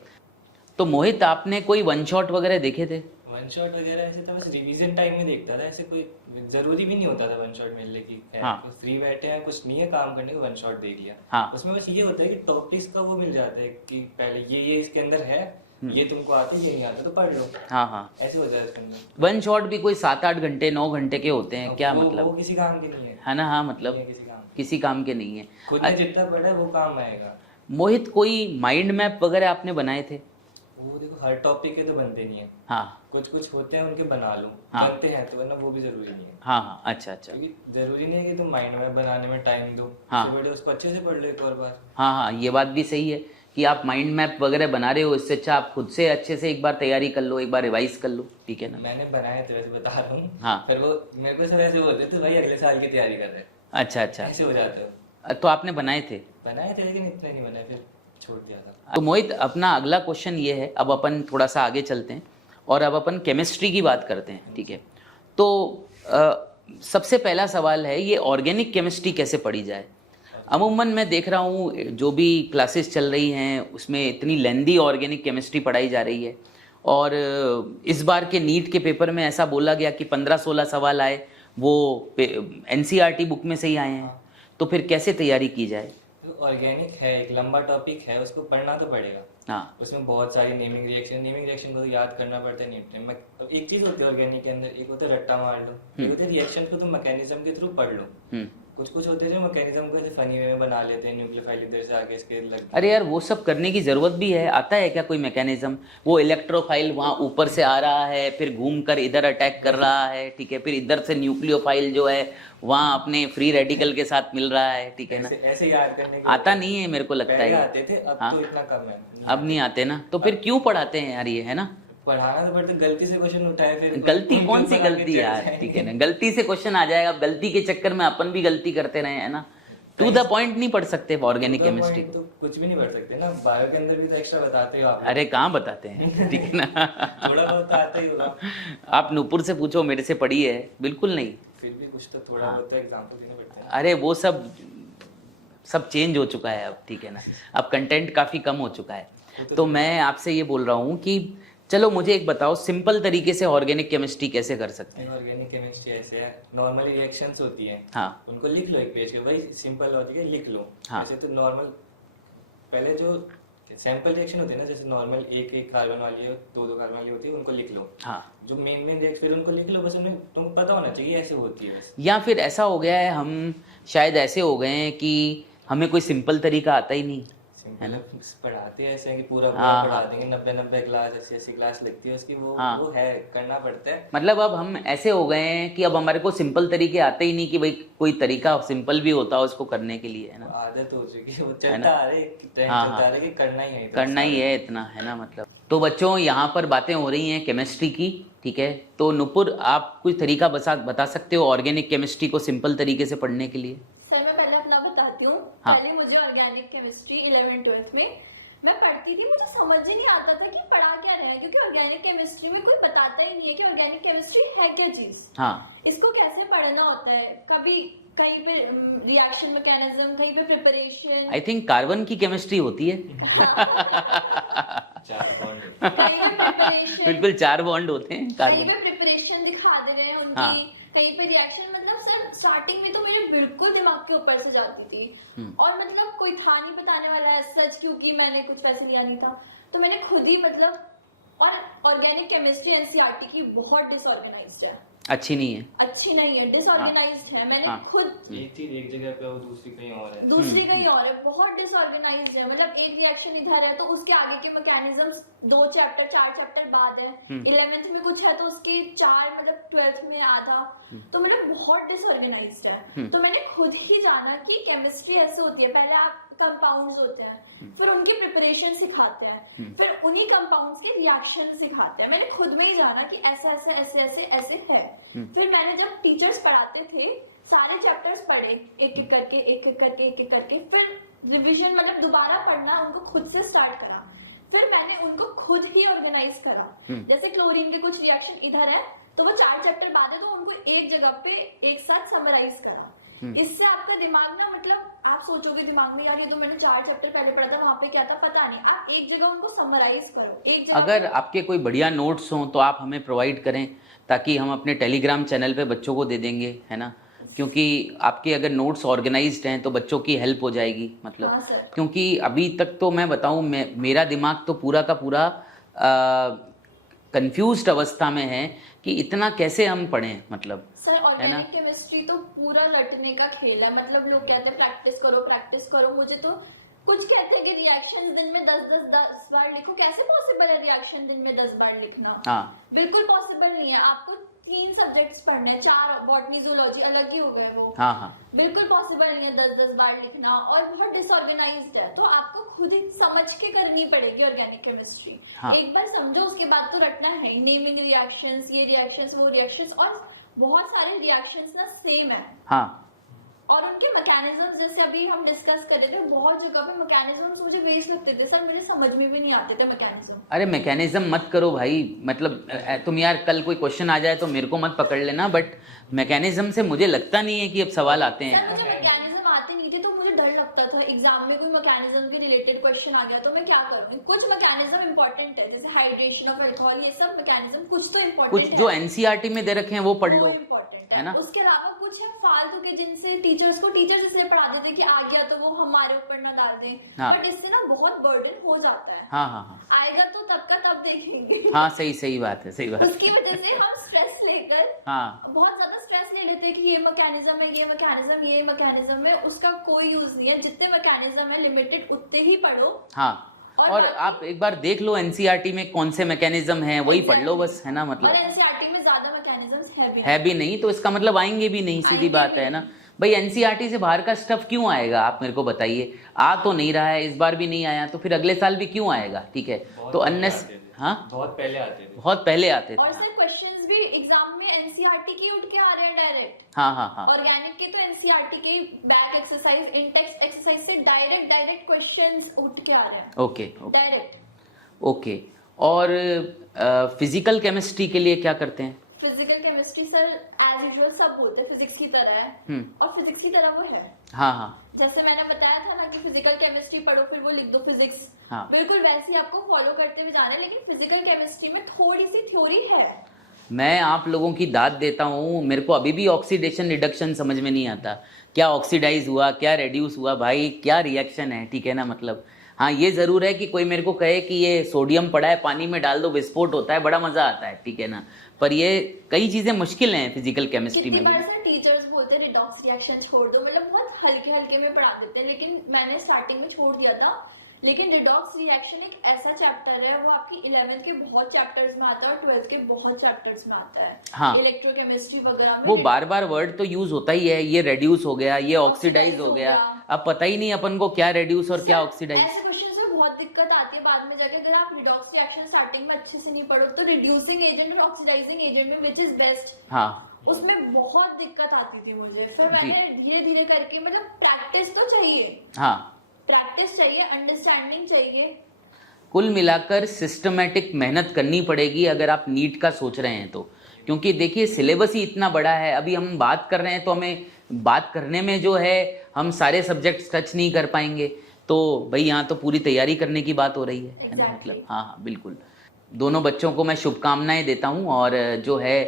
तो मोहित, आपने कोई वन शॉट वगैरह देखे थे? वन शॉट वगैरह ऐसे तो बस रिवीजन टाइम में देखता था, ऐसे कोई जरूरी भी नहीं होता था वन शॉट मिलने की। हाँ। फ्री बैठे हैं, कुछ नहीं है काम करने को, वन शॉट देख लिया। हाँ। उसमें बस ये होता है कि टॉपिक्स का वो मिल जाता है कि पहले ये इसके अंदर है, ये तुमको आता है, ये नहीं आता तो पढ़ लो। हाँ हाँ, ऐसे हो जाता है उसके अंदर। वन शॉट भी कोई 7-8 घंटे 9 घंटे के होते हैं, क्या वो मतलब किसी काम के नहीं है ना? हाँ, मतलब है, किसी काम किसी काम के नहीं है। खुद ने जितना पढ़ा है वो काम आएगा। मोहित, कोई माइंड मैप वगैरह आपने बनाए थे? वो देखो हर टॉपिक के तो बनते नहीं है, हाँ कुछ कुछ होते हैं उनके बना लो। हाँ। बनते हैं तो वरना वो भी जरूरी नहीं है। हाँ हाँ, अच्छा अच्छा, क्योंकि जरूरी नहीं है कि तुम माइंड मैप बनाने में टाइम दो। हाँ। इससे बड़े उसको अच्छे से पढ़ लो एक और बार। हाँ हाँ, ये बात भी सही है कि आप माइंड मैप वगैरह बना रहे हो, इससे अच्छा आप खुद से अच्छे से एक बार तैयारी कर लो, एक बार रिवाइज कर लो, ठीक है ना? मैंने बनाए थे वैसे, बता रहा हूँ। हाँ। फिर वो मेरे को सब ऐसे बोलते थे, भाई अगले साल की तैयारी कर रहे हैं, अच्छा अच्छा, ऐसे हो जाते हो। तो आपने बनाए थे? बनाए थे लेकिन इतने नहीं बनाए, फिर छोड़ दिया था। तो मोहित, अपना अगला क्वेश्चन ये है, अब अपन थोड़ा सा आगे चलते हैं और अब अपन केमिस्ट्री की बात करते हैं, ठीक है। तो सबसे पहला सवाल है, ये ऑर्गेनिक केमिस्ट्री कैसे पढ़ी जाए? अमूमन मैं देख रहा हूँ जो भी क्लासेस चल रही हैं उसमें इतनी लेंदी ऑर्गेनिक केमिस्ट्री पढ़ाई जा रही है, और इस बार के नीट के पेपर में ऐसा बोला गया कि 15-16 सवाल आए वो NCERT बुक में से ही आए हैं। तो फिर कैसे तैयारी की जाए? तो ऑर्गेनिक है, एक लंबा टॉपिक है, उसको पढ़ना तो पड़ेगा। हाँ, उसमें बहुत सारी नेमिंग रिएक्शन को तो याद करना पड़ता है नीट में। अब एक चीज होती है ऑर्गेनिक के अंदर, एक होता है रट्टा मार लो, एक होता है रिएक्शन को तुम मैकेनिज्म के थ्रू पढ़ लो। कुछ होते हैं जो मैकेनिज्म को ऐसे फनी वे में बना लेते हैं, न्यूक्लियोफाइल इधर से आगे इसके लग। अरे यार, वो सब करने की ज़रूरत भी है? आता है क्या कोई मैकेनिज्म? वो इलेक्ट्रोफाइल वहाँ ऊपर से आ रहा है, फिर घूम कर इधर अटैक कर रहा है, ठीक है, फिर इधर से न्यूक्लियोफाइल जो है वहाँ अपने फ्री रेडिकल के साथ मिल रहा है, ठीक है ना? ऐसे याद करने के आता नहीं है, मेरे को लगता है। आते थे, अब तो इतना कम है। अब नहीं आते ना, तो फिर क्यों पढ़ाते हैं यार ये, है ना? पढ़ाना तो पड़ता, गलती से क्वेश्चन उठाए फिर गलती कौन सी गलती यार, ठीक है ना? गलती से क्वेश्चन आ जाएगा, गलती के चक्कर में अपन भी गलती करते रहे, है ना? टू द पॉइंट नहीं पढ़ सकते ऑर्गेनिक केमिस्ट्री को। तो कुछ भी नहीं पढ़ सकते ना, बायो के अंदर भी तो एक्स्ट्रा बताते हो आप। अरे कहाँ बताते हैं, ठीक है ना? थोड़ा बहुत तो आता ही होगा। आप नूपुर से पूछो, मेरे से पढ़ी है? बिल्कुल नहीं। फिर भी कुछ तो थोड़ा बहुत तो एग्जाम्पल देने पड़ते हैं। अरे वो सब चेंज हो चुका है अब, ठीक है ना? अब कंटेंट काफ़ी कम हो चुका है। तो मैं आपसे ये बोल रहा हूँ कि चलो मुझे एक बताओ, सिंपल तरीके से ऑर्गेनिक केमिस्ट्री कैसे कर सकते हैं? ऑर्गेनिक केमिस्ट्री ऐसे है, नॉर्मली रिएक्शंस होती हैं, हाँ, उनको लिख लो एक पेज पे, भाई सिंपल लॉजिक है, लिख लो। हाँ। ऐसे तो नॉर्मल पहले जो सैंपल रिएक्शन होती है ना, जैसे नॉर्मल एक कार्बन वाली है, दो कार्बन वाली होती है, उनको लिख लो। हाँ, जो मेन रिएक्शन फिर उनको लिख लो, बस उन्हें तुमको पता होना चाहिए ऐसे होती है बस। या फिर ऐसा हो गया है, हम शायद ऐसे हो गए हैं कि हमें कोई सिंपल तरीका आता ही नहीं, है ना? पढ़ाते हैं ऐसे कि पूरा हाँ, पढ़ा देंगे, 90 क्लास, 80 क्लास लगती है उसकी, वो हाँ। वो है, करना पड़ता है। मतलब अब हम ऐसे हो गए हैं कि अब हमारे को सिंपल तरीके आते ही नहीं कि भाई कोई तरीका सिंपल भी होता है उसको करने के लिए, है ना? आदत हो चुकी है, वो चलता आ रहे, ट्रेंड हाँ, चलता आ रहा है कि करना ही है, करना ही है इतना, है ना? मतलब तो बच्चों, यहाँ पर बातें हो रही हैं केमिस्ट्री की, ठीक है। तो नुपुर, आप कोई तरीका बता सकते हो ऑर्गेनिक केमिस्ट्री को सिंपल तरीके से पढ़ने के लिए? सर मैं पहले अपना बताती हूँ। हाँ। पहले मुझे ऑर्गेनिक केमिस्ट्री 11th 12th में मैं पढ़ती थी, मुझे समझ ही नहीं आता था कि पढ़ा क्या रहा है, क्योंकि ऑर्गेनिक केमिस्ट्री में कोई बताता ही नहीं है कि ऑर्गेनिक केमिस्ट्री है क्या चीज, हाँ इसको कैसे पढ़ना होता है। कभी कहीं पे रिएक्शन मैकेनिज्म, कहीं पे प्रिपरेशन, आई थिंक कार्बन की केमिस्ट्री होती है। चार बॉन्ड कहीं पे प्रिपरेशन, बिल्कुल 4 बॉन्ड होते हैं कहीं कार्बन। पे प्रिपरेशन दिखा दे रहे हैं उनकी, हाँ। कहीं पे रिएक्शन। मतलब सर स्टार्टिंग में तो मेरे बिल्कुल दिमाग के ऊपर से जाती थी, और मतलब कोई था नहीं बताने वाला है सच, क्योंकि मैंने कुछ वैसे लिया नहीं था, तो मैंने खुद ही मतलब। और ऑर्गेनिक केमिस्ट्री एनसीईआरटी की बहुत डिसऑर्गेनाइज्ड है, अच्छी नहीं है। अच्छी नहीं है, डिसऑर्गेनाइज्ड है। मैंने हाँ। खुद एक चीज एक जगह पे और दूसरी कहीं और है। दूसरी कहीं और है, बहुत डिसऑर्गेनाइज्ड है। मतलब एक रिएक्शन इधर है तो उसके आगे के मैकेनिज्म्स 2 चैप्टर 4 चैप्टर बाद है, 11th में कुछ है तो उसकी 4 मतलब 12th में आधा, तो मैंने बहुत डिसऑर्गेनाइज्ड है। तो मैंने खुद ही जाना कि केमिस्ट्री ऐसे होती है, पहले आप कंपाउंड्स होते हैं, फिर उनकी प्रिपरेशन सिखाते हैं, फिर उन्हीं कंपाउंड्स के रिएक्शन सिखाते हैं। मैंने खुद में ही जाना कि ऐसे ऐसे ऐसे ऐसे ऐसे है। फिर मैंने जब टीचर्स पढ़ाते थे सारे चैप्टर्स पढ़े एक एक करके एक एक करके एक एक करके, फिर रिवीजन मतलब दोबारा पढ़ना उनको खुद से स्टार्ट करा। फिर मैंने उनको खुद ही ऑर्गेनाइज करा। जैसे क्लोरीन के कुछ रिएक्शन इधर है तो वो 4 चैप्टर बाद है, तो उनको एक जगह पे एक साथ समराइज करा। इससे आपका दिमाग ना, मतलब आप सोचोगे दिमाग में यार ये तो मैंने 4 चैप्टर पहले पढ़ा था, वहां पे क्या था पता नहीं, आप एक जगह उनको समराइज करो। एक जगह अगर आपके कोई बढ़िया नोट्स हों तो आप हमें प्रोवाइड करें, ताकि हम अपने टेलीग्राम चैनल पे बच्चों को दे देंगे, है ना, क्योंकि आपके अगर नोट्स ऑर्गेनाइज्ड हैं तो बच्चों की हेल्प हो जाएगी। मतलब हाँ सर। क्योंकि अभी तक तो मैं बताऊं, मेरा दिमाग तो पूरा का पूरा कंफ्यूज्ड अवस्था में है कि इतना कैसे हम पढ़ें, मतलब सर ऑर्गेनिक केमिस्ट्री तो पूरा रटने का खेल है। मतलब लोग कहते हैं प्रैक्टिस करो। मुझे तो कुछ कहते हैं कि रिएक्शंस दिन में 10 बार लिखो। कैसे पॉसिबल है रिएक्शन दिन में 10 बार लिखना? हाँ बिल्कुल पॉसिबल नहीं है। आपको 3 सब्जेक्ट्स पढ़ने हैं, 4 बॉटनी जूलॉजी अलग ही हो गए वो। हाँ हाँ बिल्कुल पॉसिबल नहीं है 10 बार लिखना, और बहुत डिसऑर्गेनाइज्ड है। तो आपको खुद ही समझ के करनी पड़ेगी ऑर्गेनिक केमिस्ट्री। हाँ। एक बार समझो उसके बाद तो रटना है। नेमिंग रिएक्शंस, ये रिएक्शंस वो रिएक्शंस, और बहुत सारे रिएक्शंस ना सेम है। हाँ और उनके मैकेनिज्म्स जैसे अभी हम डिस्कस कर रहे थे, बहुत जगह पे मैकेनिज्म्स मुझे वेस्ट लगते थे सर, मुझे समझ में भी नहीं आते थे मैकेनिज्म। अरे मैकेनिज्म मत करो भाई, मतलब तुम यार कल कोई क्वेश्चन आ जाए तो मेरे को मत पकड़ लेना, बट मैकेनिज्म से मुझे लगता नहीं है कि अब सवाल आते हैं। सर मुझे मैकेनिज्म आते नहीं थे तो मुझे डर लगता था एग्जाम में कोई मैकेनिज्म के रिलेटेड क्वेश्चन आ गया तो मैं क्या करूँ। कुछ मैकेनिज्म इंपॉर्टेंट है, जैसे हाइड्रेशन ऑफ अल्कोहल, ये सब मैकेनिज्म कुछ तो इम्पोर्टेंट कुछ है, जो एनसीईआरटी में दे रखे हैं वो पढ़ लो, इम्पोर्टेंट है ना। उसके अलावा कुछ है फालतू के जिनसे टीचर्स इसलिए पढ़ा देते कि आ गया तो वो हमारे ऊपर ना डाल दें। हाँ। बट इससे ना बहुत बर्डन हो जाता है। हाँ हाँ हाँ आएगा तो तब का तब देखेंगे। हाँ सही बात है, सही बात उसकी है। वजह से हम स्ट्रेस लेकर हाँ बहुत ज्यादा स्ट्रेस ले लेते हैं कि ये मैकेनिज्म है, ये मैकेनिज्म, ये मैकेनिज्म है। उसका कोई यूज नहीं है। जितने मैकेनिज्म है लिमिटेड उतने ही पढ़ो। हाँ और आप एक बार देख लो एनसीईआरटी में कौन से मैकेनिज्म हैं, वही पढ़ लो बस, है ना। और मतलब एनसीईआरटी में ज्यादा मैकेनिज्म्स है भी नहीं तो इसका मतलब आएंगे भी नहीं, सीधी बात है ना भाई। एनसीईआरटी से बाहर का स्टफ क्यों आएगा, आप मेरे को बताइए। आ तो नहीं रहा है, इस बार भी नहीं आया, तो फिर अगले साल भी क्यों आएगा? ठीक है, तो अननेस हाँ बहुत पहले आते थे। बहुत पहले आते और थे। सर क्वेश्चंस भी एग्जाम में एनसीईआरटी के उठ के आ रहे हैं डायरेक्ट। हाँ हाँ हाँ ऑर्गेनिक के तो एनसीईआरटी के बैक एक्सरसाइज, इंटेक्स एक्सरसाइज से डायरेक्ट क्वेश्चंस उठ के आ रहे हैं ओके डायरेक्ट। ओके। और फिजिकल केमिस्ट्री के लिए क्या करते हैं? Physical chemistry sir as usual सब बोलते हैं फिजिक्स की तरह है, और फिजिक्स की तरह वो है। हाँ हाँ जैसे मैंने बताया था ना कि फिजिकल केमिस्ट्री पढ़ो फिर वो लिख दो फिजिक्स, हाँ। बिल्कुल वैसे ही आपको फॉलो करते हुए जाना है। लेकिन फिजिकल केमिस्ट्री में थोड़ी सी थ्योरी है। मैं आप लोगों की दाद देता हूँ, मेरे को अभी भी ऑक्सीडेशन रिडक्शन समझ में नहीं आता, क्या ऑक्सीडाइज हुआ, क्या रेड्यूस हुआ, भाई क्या रिएक्शन है, ठीक है ना। मतलब हाँ ये ज़रूर है कि कोई मेरे को कहे कि ये सोडियम पड़ा है पानी में डाल दो विस्फोट होता है, बड़ा मज़ा आता है, ठीक है ना। पर ये कई चीज़ें मुश्किल हैं फिजिकल केमिस्ट्री में कितनी भी। बार सर टीचर्स बोलते हैं रिडॉक्स रिएक्शन छोड़ दो, मतलब बहुत हल्के हल्के में पढ़ा देते हैं। लेकिन मैंने स्टार्टिंग में छोड़ दिया था। लेकिन रिडॉक्स रिएक्शन एक ऐसा चैप्टर है, वो आपकी 11th के बहुत चैप्टर्स में आता है और 12th के बहुत चैप्टर्स में आता है। हाँ। इलेक्ट्रोकेमिस्ट्री वगैरह में वो बार बार वर्ड तो यूज होता ही है, ये रेड्यूस हो गया, ये ऑक्सीडाइज हो गया, अब पता ही नहीं अपन को क्या रेड्यूस और क्या ऑक्सीडाइज। ऐसे क्वेश्चंस में बहुत दिक्कत आती है बाद में जाके। अगर आप रिडॉक्स रिएक्शन स्टार्टिंग में अच्छे से नहीं पढ़ो तो रिड्यूसिंग एजेंट और ऑक्सीडाइजिंग एजेंट में विच इज बेस्ट, हाँ उसमें बहुत दिक्कत आती थी मुझे। फिर मैंने धीरे धीरे करके, मतलब प्रैक्टिस तो चाहिए, हाँ प्रैक्टिस चाहिए, अंडरस्टैंडिंग चाहिए, कुल मिलाकर सिस्टमेटिक मेहनत करनी पड़ेगी अगर आप नीट का सोच रहे हैं तो, क्योंकि देखिए सिलेबस ही इतना बड़ा है। अभी हम बात कर रहे हैं तो हमें बात करने में जो है हम सारे सब्जेक्ट्स टच नहीं कर पाएंगे, तो भाई यहाँ तो पूरी तैयारी करने की बात हो रही है ना, मतलब हाँ बिल्कुल। दोनों बच्चों को मैं शुभकामनाएं देता हूँ। और जो है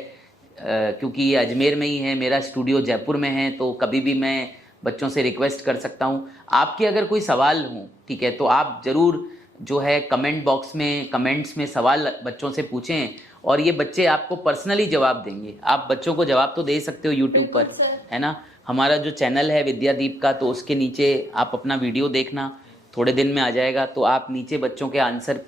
क्योंकि ये अजमेर में ही है, मेरा स्टूडियो जयपुर में है, तो कभी भी मैं बच्चों से रिक्वेस्ट कर सकता हूँ। आपके अगर कोई सवाल हो, ठीक है, तो आप ज़रूर जो है कमेंट बॉक्स में, कमेंट्स में सवाल बच्चों से पूछें और ये बच्चे आपको पर्सनली जवाब देंगे। आप बच्चों को जवाब तो दे सकते हो यूट्यूब पर, है ना। हमारा जो चैनल है विद्यादीप का, तो उसके नीचे आप अपना वीडियो देखना, थोड़े दिन में आ जाएगा, तो आप नीचे बच्चों के आंसर,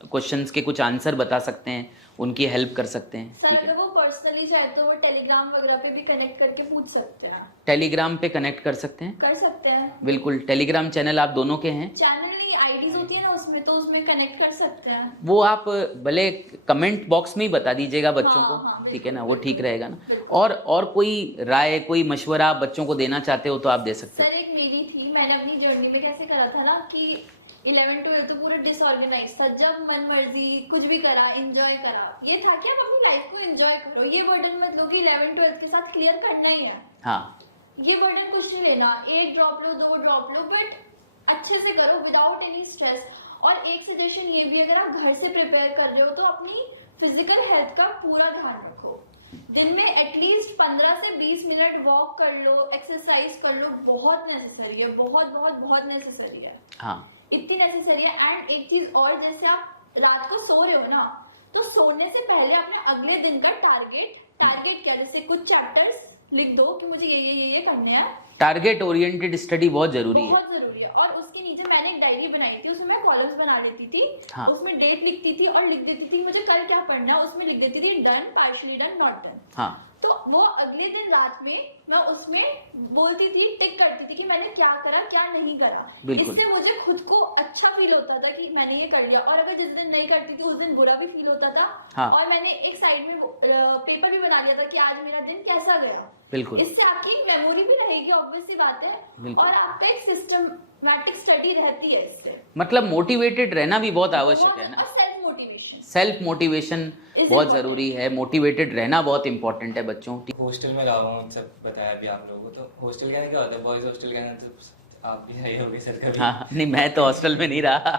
क्वेश्चंस के कुछ आंसर बता सकते हैं, उनकी हेल्प कर सकते हैं। सर अगर वो पर्सनली चाहे तो वो टेलीग्राम वगैरह पे भी कनेक्ट करके पूछ सकते हैं। टेलीग्राम पे कनेक्ट कर सकते हैं, कर सकते हैं बिल्कुल। टेलीग्राम चैनल आप दोनों के हैं? चैनल नहीं, आईडीज होती है ना उसमें, तो उसमें कनेक्ट कर सकते हैं। वो आप भले कमेंट बॉक्स में ही बता दीजिएगा बच्चों हाँ, को, हाँ, ठीक है ना, वो ठीक रहेगा ना। और कोई राय, कोई मशवरा आप बच्चों को देना चाहते हो तो आप दे सकते हो। सर एक मेरी थी, मैंने अपनी जर्नी में कैसे करा था ना कि 11-12 तो पूरा डिसऑर्गेनाइज था, जब मन मर्जी कुछ भी करा, एंजॉय करा। ये था कि आप अपनी लाइफ को एंजॉय करो, ये बर्डन मत लो कि 11-12 के साथ क्लियर करना ही है। हाँ, ये बर्डन कुछ नहीं लेना, 1 drop low 2 drop low, but अच्छे से करो विदाउट एनी स्ट्रेस। और एक सजेशन ये भी, अगर आप घर से प्रिपेयर कर रहे हो तो अपनी फिजिकल हेल्थ का पूरा ध्यान रखो। दिन में एटलीस्ट 15 से 20 मिनट वॉक कर लो, एक्सरसाइज कर लो, बहुत नेसेसरी है, बहुत बहुत बहुत नेसेसरी है। हाँ, इतनी नेसेसरी है। एंड एक चीज और, जैसे आप रात को सो रहे हो ना, तो सोने से पहले अपने अगले दिन का टारगेट क्या, जैसे कुछ चैप्टर्स लिख दो कि मुझे ये करने हैं। टारगेट ओरिएंटेड स्टडी बहुत जरूरी है, बहुत जरूरी है। और उसके नीचे मैंने एक डायरी बनाई थी, उसमें मैं कॉलम्स बना लेती थी। हाँ। उसमें डेट लिखती थी और लिख देती थी मुझे कल क्या पढ़ना है, उसमें लिख देती थी done, partially done, not done. हाँ, तो वो अगले दिन रात में मैं उसमें बोलती थी, टिक करती थी कि मैंने क्या करा क्या नहीं करा। बिल्कुल। इससे मुझे खुद को अच्छा फील होता था कि मैंने ये कर लिया। और अगर जिस दिन नहीं करती थी उस दिन बुरा भी फील होता था। हाँ। और मैंने एक साइड में पेपर भी बना लिया था कि आज मेरा दिन कैसा गया। बिल्कुल। इससे आपकी मेमोरी भी रहेगी, ऑब्वियस सी बात है, बिल्कुल। और आपका एक सिस्टमैटिक स्टडी रहती है इससे। मतलब मोटिवेटेड रहना भी बहुत आवश्यक है ना। और सेल्फ मोटिवेशन बहुत जरूरी है, मोटिवेटेड रहना बहुत इंपॉर्टेंट है बच्चों। हॉस्टल में रहा हूँ, सब बताया अभी आप लोगों को। तो हॉस्टल कहने क्या होता है, बॉयज हॉस्टल कहना, तो आप भी रहे होगे सर कभी। हाँ, नहीं मैं तो हॉस्टल में नहीं रहा।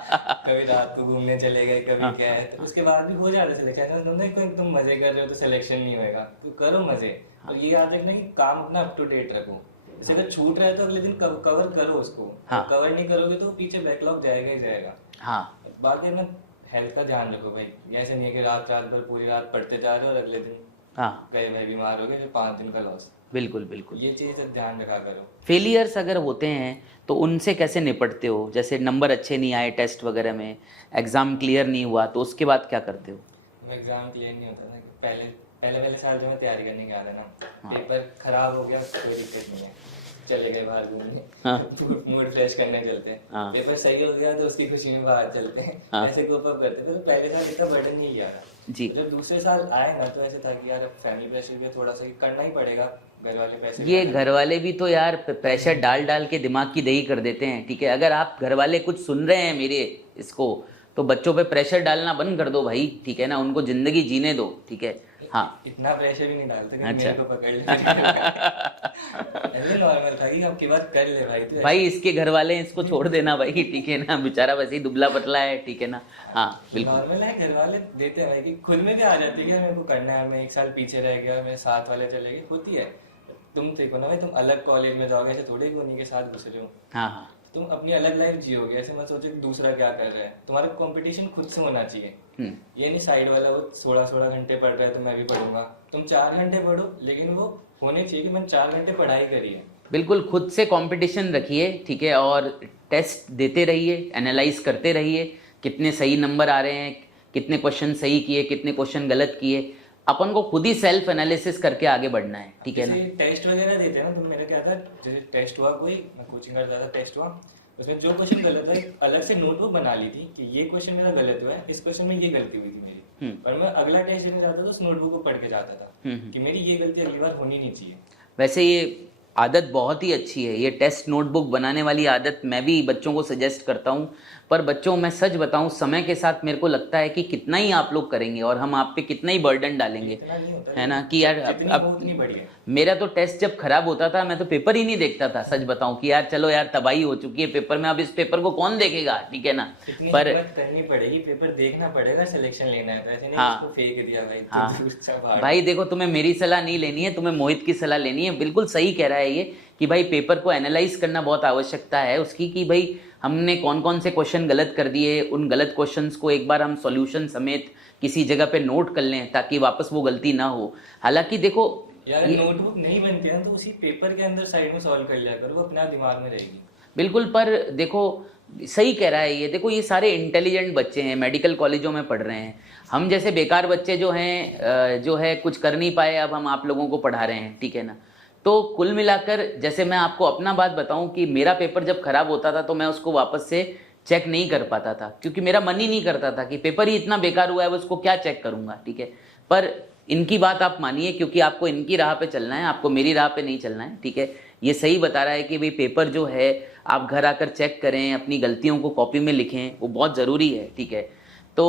कभी रात को घूमने चले गए, कभी हाँ। क्या है, तो उसके बाद भी हो जाता सिलेक्शन। उन्होंने कोई तुम मजे कर रहे हो तो सिलेक्शन नहीं होएगा, तो करो मजे। और ये याद रखना कि काम अपना अप टू डेट रखो। जैसे अगर छूट रहा है तो अगले दिन कवर करो उसको। हाँ। कवर नहीं करोगे तो पीछे बैकलॉग जाएगा ही जाएगा। हाँ, बाकी ना हेल्थ का ध्यान रखो भाई। ऐसे नहीं है कि रात भर पूरी रात पढ़ते जा रहे हो और अगले दिन हाँ, गए भाई बीमार हो गए, तो 5 दिन का लॉस। बिल्कुल बिल्कुल। ये चीज़ ध्यान रखा करो। फेलियर्स अगर होते हैं तो उनसे कैसे निपटते हो? जैसे नंबर अच्छे नहीं आए टेस्ट वगैरह में, एग्जाम क्लियर नहीं हुआ, तो उसके बाद क्या करते हो? एग्जाम क्लियर नहीं होता ना, पहले साल जो मैं तैयारी करने गया था ना, पेपर खराब हो गया, कोई दिक्कत नहीं है, चले गए बाहर घूमने। हाँ। मूड फ्रेश करने चलते हैं। हाँ। पेपर सही हो गया तो उसकी खुशी में बाहर चलते हैं। हाँ। ऐसे कोप अप करते हैं। तो पहले साल इतना बर्डन नहीं लिया था जी। जब दूसरे साल आए ना, तो ऐसे था कि यार अब फैमिली प्रेशर भी थोड़ा सा करना ही पड़ेगा, घर वाले पैसे ये घर वाले भी तो यार प्रेशर डाल के दिमाग की दही कर देते हैं, ठीक है। अगर आप घर वाले कुछ सुन रहे हैं मेरे इसको, तो बच्चों पे प्रेशर डालना बंद कर दो भाई, ठीक है ना, उनको जिंदगी जीने दो, ठीक है। हाँ, इतना प्रेशर भी नहीं डालते कि अच्छा। मेरे को पकड़ ले। ऐसे नॉर्मल था कि आपकी बात कर ले भाई, तो भाई इसके घर वाले हैं, इसको छोड़ देना भाई, ठीक है ना, बेचारा वैसे ही दुबला पतला है, ठीक है ना। हाँ बिल्कुल। नॉर्मल है, घर वाले देते हैं भाई कि खुद में भी आ जाती है कि मेरे को करना है, मैं 1 साल पीछे रह गया, मेरे साथ वाले चले गए, होती है। तुम देखो ना भाई, तुम अलग कॉलेज में जाओगे, ऐसे थोड़े कि उन्हीं के साथ घुस रहे हो। हाँ हाँ, तुम अपनी अलग लाइफ जियोगे, ऐसे मत सोचो कि दूसरा क्या कर रहा है। तुम्हारा कंपटीशन खुद से होना चाहिए। ये नहीं साइड वाला वो 16 घंटे पढ़ रहा है तो मैं भी पढ़ूंगा। तुम 4 घंटे पढ़ो, लेकिन वो होने चाहिए कि मैंने 4 घंटे पढ़ाई करी है। बिल्कुल खुद से कंपटीशन रखिए, ठीक है, और टेस्ट देते रहिए, एनालाइज करते रहिए, कितने सही नंबर आ रहे हैं, कितने क्वेश्चन सही किए, कितने क्वेश्चन गलत किए। अपन को खुद ही सेल्फ एनालिसिस करके आगे बढ़ना है, ठीक है ना। टेस्ट वगैरह देते हैं ना, तो मेरा क्या था, जैसे टेस्ट हुआ, कोई मैं कोचिंग करता था, टेस्ट हुआ, उसमें जो क्वेश्चन गलत है अलग से नोटबुक बना ली थी कि ये क्वेश्चन मेरा गलत हुआ है, इस क्वेश्चन में ये गलती हुई थी मेरी। और मैं अगला टेस्ट देने जाता था, उस नोटबुक को पढ़ के जाता था कि मेरी ये गलती अगली बार होनी नहीं चाहिए। वैसे ये आदत बहुत ही अच्छी है। ये टेस्ट नोटबुक बनाने वाली आदत मैं भी बच्चों को सजेस्ट करता हूँ। पर बच्चों, मैं सच बताऊँ, समय के साथ मेरे को लगता है कि कितना ही आप लोग करेंगे और हम आप पे कितना ही बर्डन डालेंगे, इतना नहीं होता है ना, कि यार बहुत नहीं बढ़िया। मेरा तो टेस्ट जब खराब होता था मैं तो पेपर ही नहीं देखता था, सच बताऊं कि यार चलो यार तबाही हो चुकी है पेपर में, अब इस पेपर को कौन देखेगा, ठीक है ना। पर करनी पड़ेगी, पेपर देखना पड़ेगा, सिलेक्शन लेना है, तो ऐसे नहीं हाँ, इसको फेंक दिया भाई। हाँ भाई देखो, तुम्हें मेरी सलाह नहीं लेनी है, तुम्हें मोहित की सलाह लेनी है। बिल्कुल सही कह रहा है ये कि भाई पेपर को एनालाइज करना बहुत आवश्यकता है उसकी, कि भाई हमने कौन कौन से क्वेश्चन गलत कर दिए, उन गलत क्वेश्चंस को एक बार हम सॉल्यूशन समेत किसी जगह पे नोट कर लें ताकि वापस वो गलती ना हो। हालांकि देखो यार, नोटबुक नहीं बनती है तो उसी पेपर के अंदर साइड में सॉल्व कर लिया करो, वो अपना दिमाग में रहेगी। बिल्कुल, पर देखो सही कह रहा है ये। देखो ये सारे इंटेलिजेंट बच्चे हैं, मेडिकल कॉलेजों में पढ़ रहे हैं। हम जैसे बेकार बच्चे जो हैं, जो है कुछ कर नहीं पाए, अब हम आप लोगों को पढ़ा रहे हैं, ठीक है ना। तो कुल मिलाकर जैसे मैं आपको अपना बात बताऊं कि मेरा पेपर जब खराब होता था तो मैं उसको वापस से चेक नहीं कर पाता था, क्योंकि मेरा मन ही नहीं करता था कि पेपर ही इतना बेकार हुआ है, उसको क्या चेक करूंगा, ठीक है। पर इनकी बात आप मानिए, क्योंकि आपको इनकी राह पे चलना है, आपको मेरी राह पे नहीं चलना है, ठीक है। ये सही बता रहा है कि भाई पेपर जो है आप घर आकर चेक करें, अपनी गलतियों को कॉपी में लिखें, वो बहुत ज़रूरी है, ठीक है। तो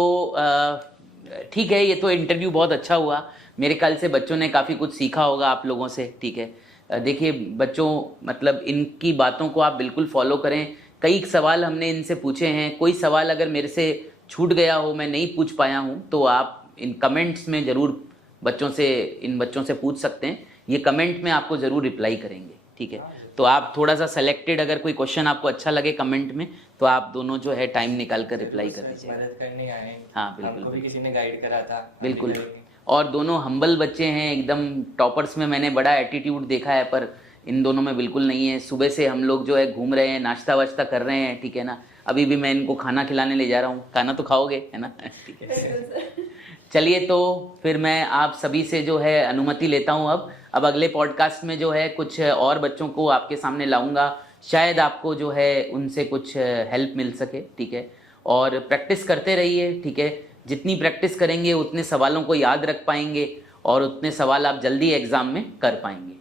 ठीक है, ये तो इंटरव्यू बहुत अच्छा हुआ। मेरे ख्याल से बच्चों ने काफ़ी कुछ सीखा होगा आप लोगों से, ठीक है। देखिए बच्चों, मतलब इनकी बातों को आप बिल्कुल फॉलो करें। कई सवाल हमने इनसे पूछे हैं, कोई सवाल अगर मेरे से छूट गया हो, मैं नहीं पूछ पाया हूँ, तो आप इन कमेंट्स में ज़रूर इन बच्चों से पूछ सकते हैं। ये कमेंट में आपको ज़रूर रिप्लाई करेंगे, ठीक है। तो आप थोड़ा सा सेलेक्टेड, अगर कोई क्वेश्चन आपको अच्छा लगे कमेंट में, तो आप दोनों जो है टाइम निकाल कर रिप्लाई कर दीजिए। मदद करने आए हैं। हाँ बिल्कुल, हमको भी किसी ने गाइड करा था। बिल्कुल। और दोनों हम्बल बच्चे हैं एकदम। टॉपर्स में मैंने बड़ा एटीट्यूड देखा है, पर इन दोनों में बिल्कुल नहीं है। सुबह से हम लोग जो है घूम रहे हैं, नाश्ता वाश्ता कर रहे हैं, ठीक है ना। अभी भी मैं इनको खाना खिलाने ले जा रहा हूँ, खाना तो खाओगे, है ना, ठीक है। चलिए, तो फिर मैं आप सभी से जो है अनुमति लेता हूँ। अब अगले पॉडकास्ट में जो है कुछ और बच्चों को आपके सामने लाऊंगा, शायद आपको जो है उनसे कुछ हेल्प मिल सके, ठीक है। और प्रैक्टिस करते रहिए, ठीक है। जितनी प्रैक्टिस करेंगे उतने सवालों को याद रख पाएंगे और उतने सवाल आप जल्दी एग्जाम में कर पाएंगे,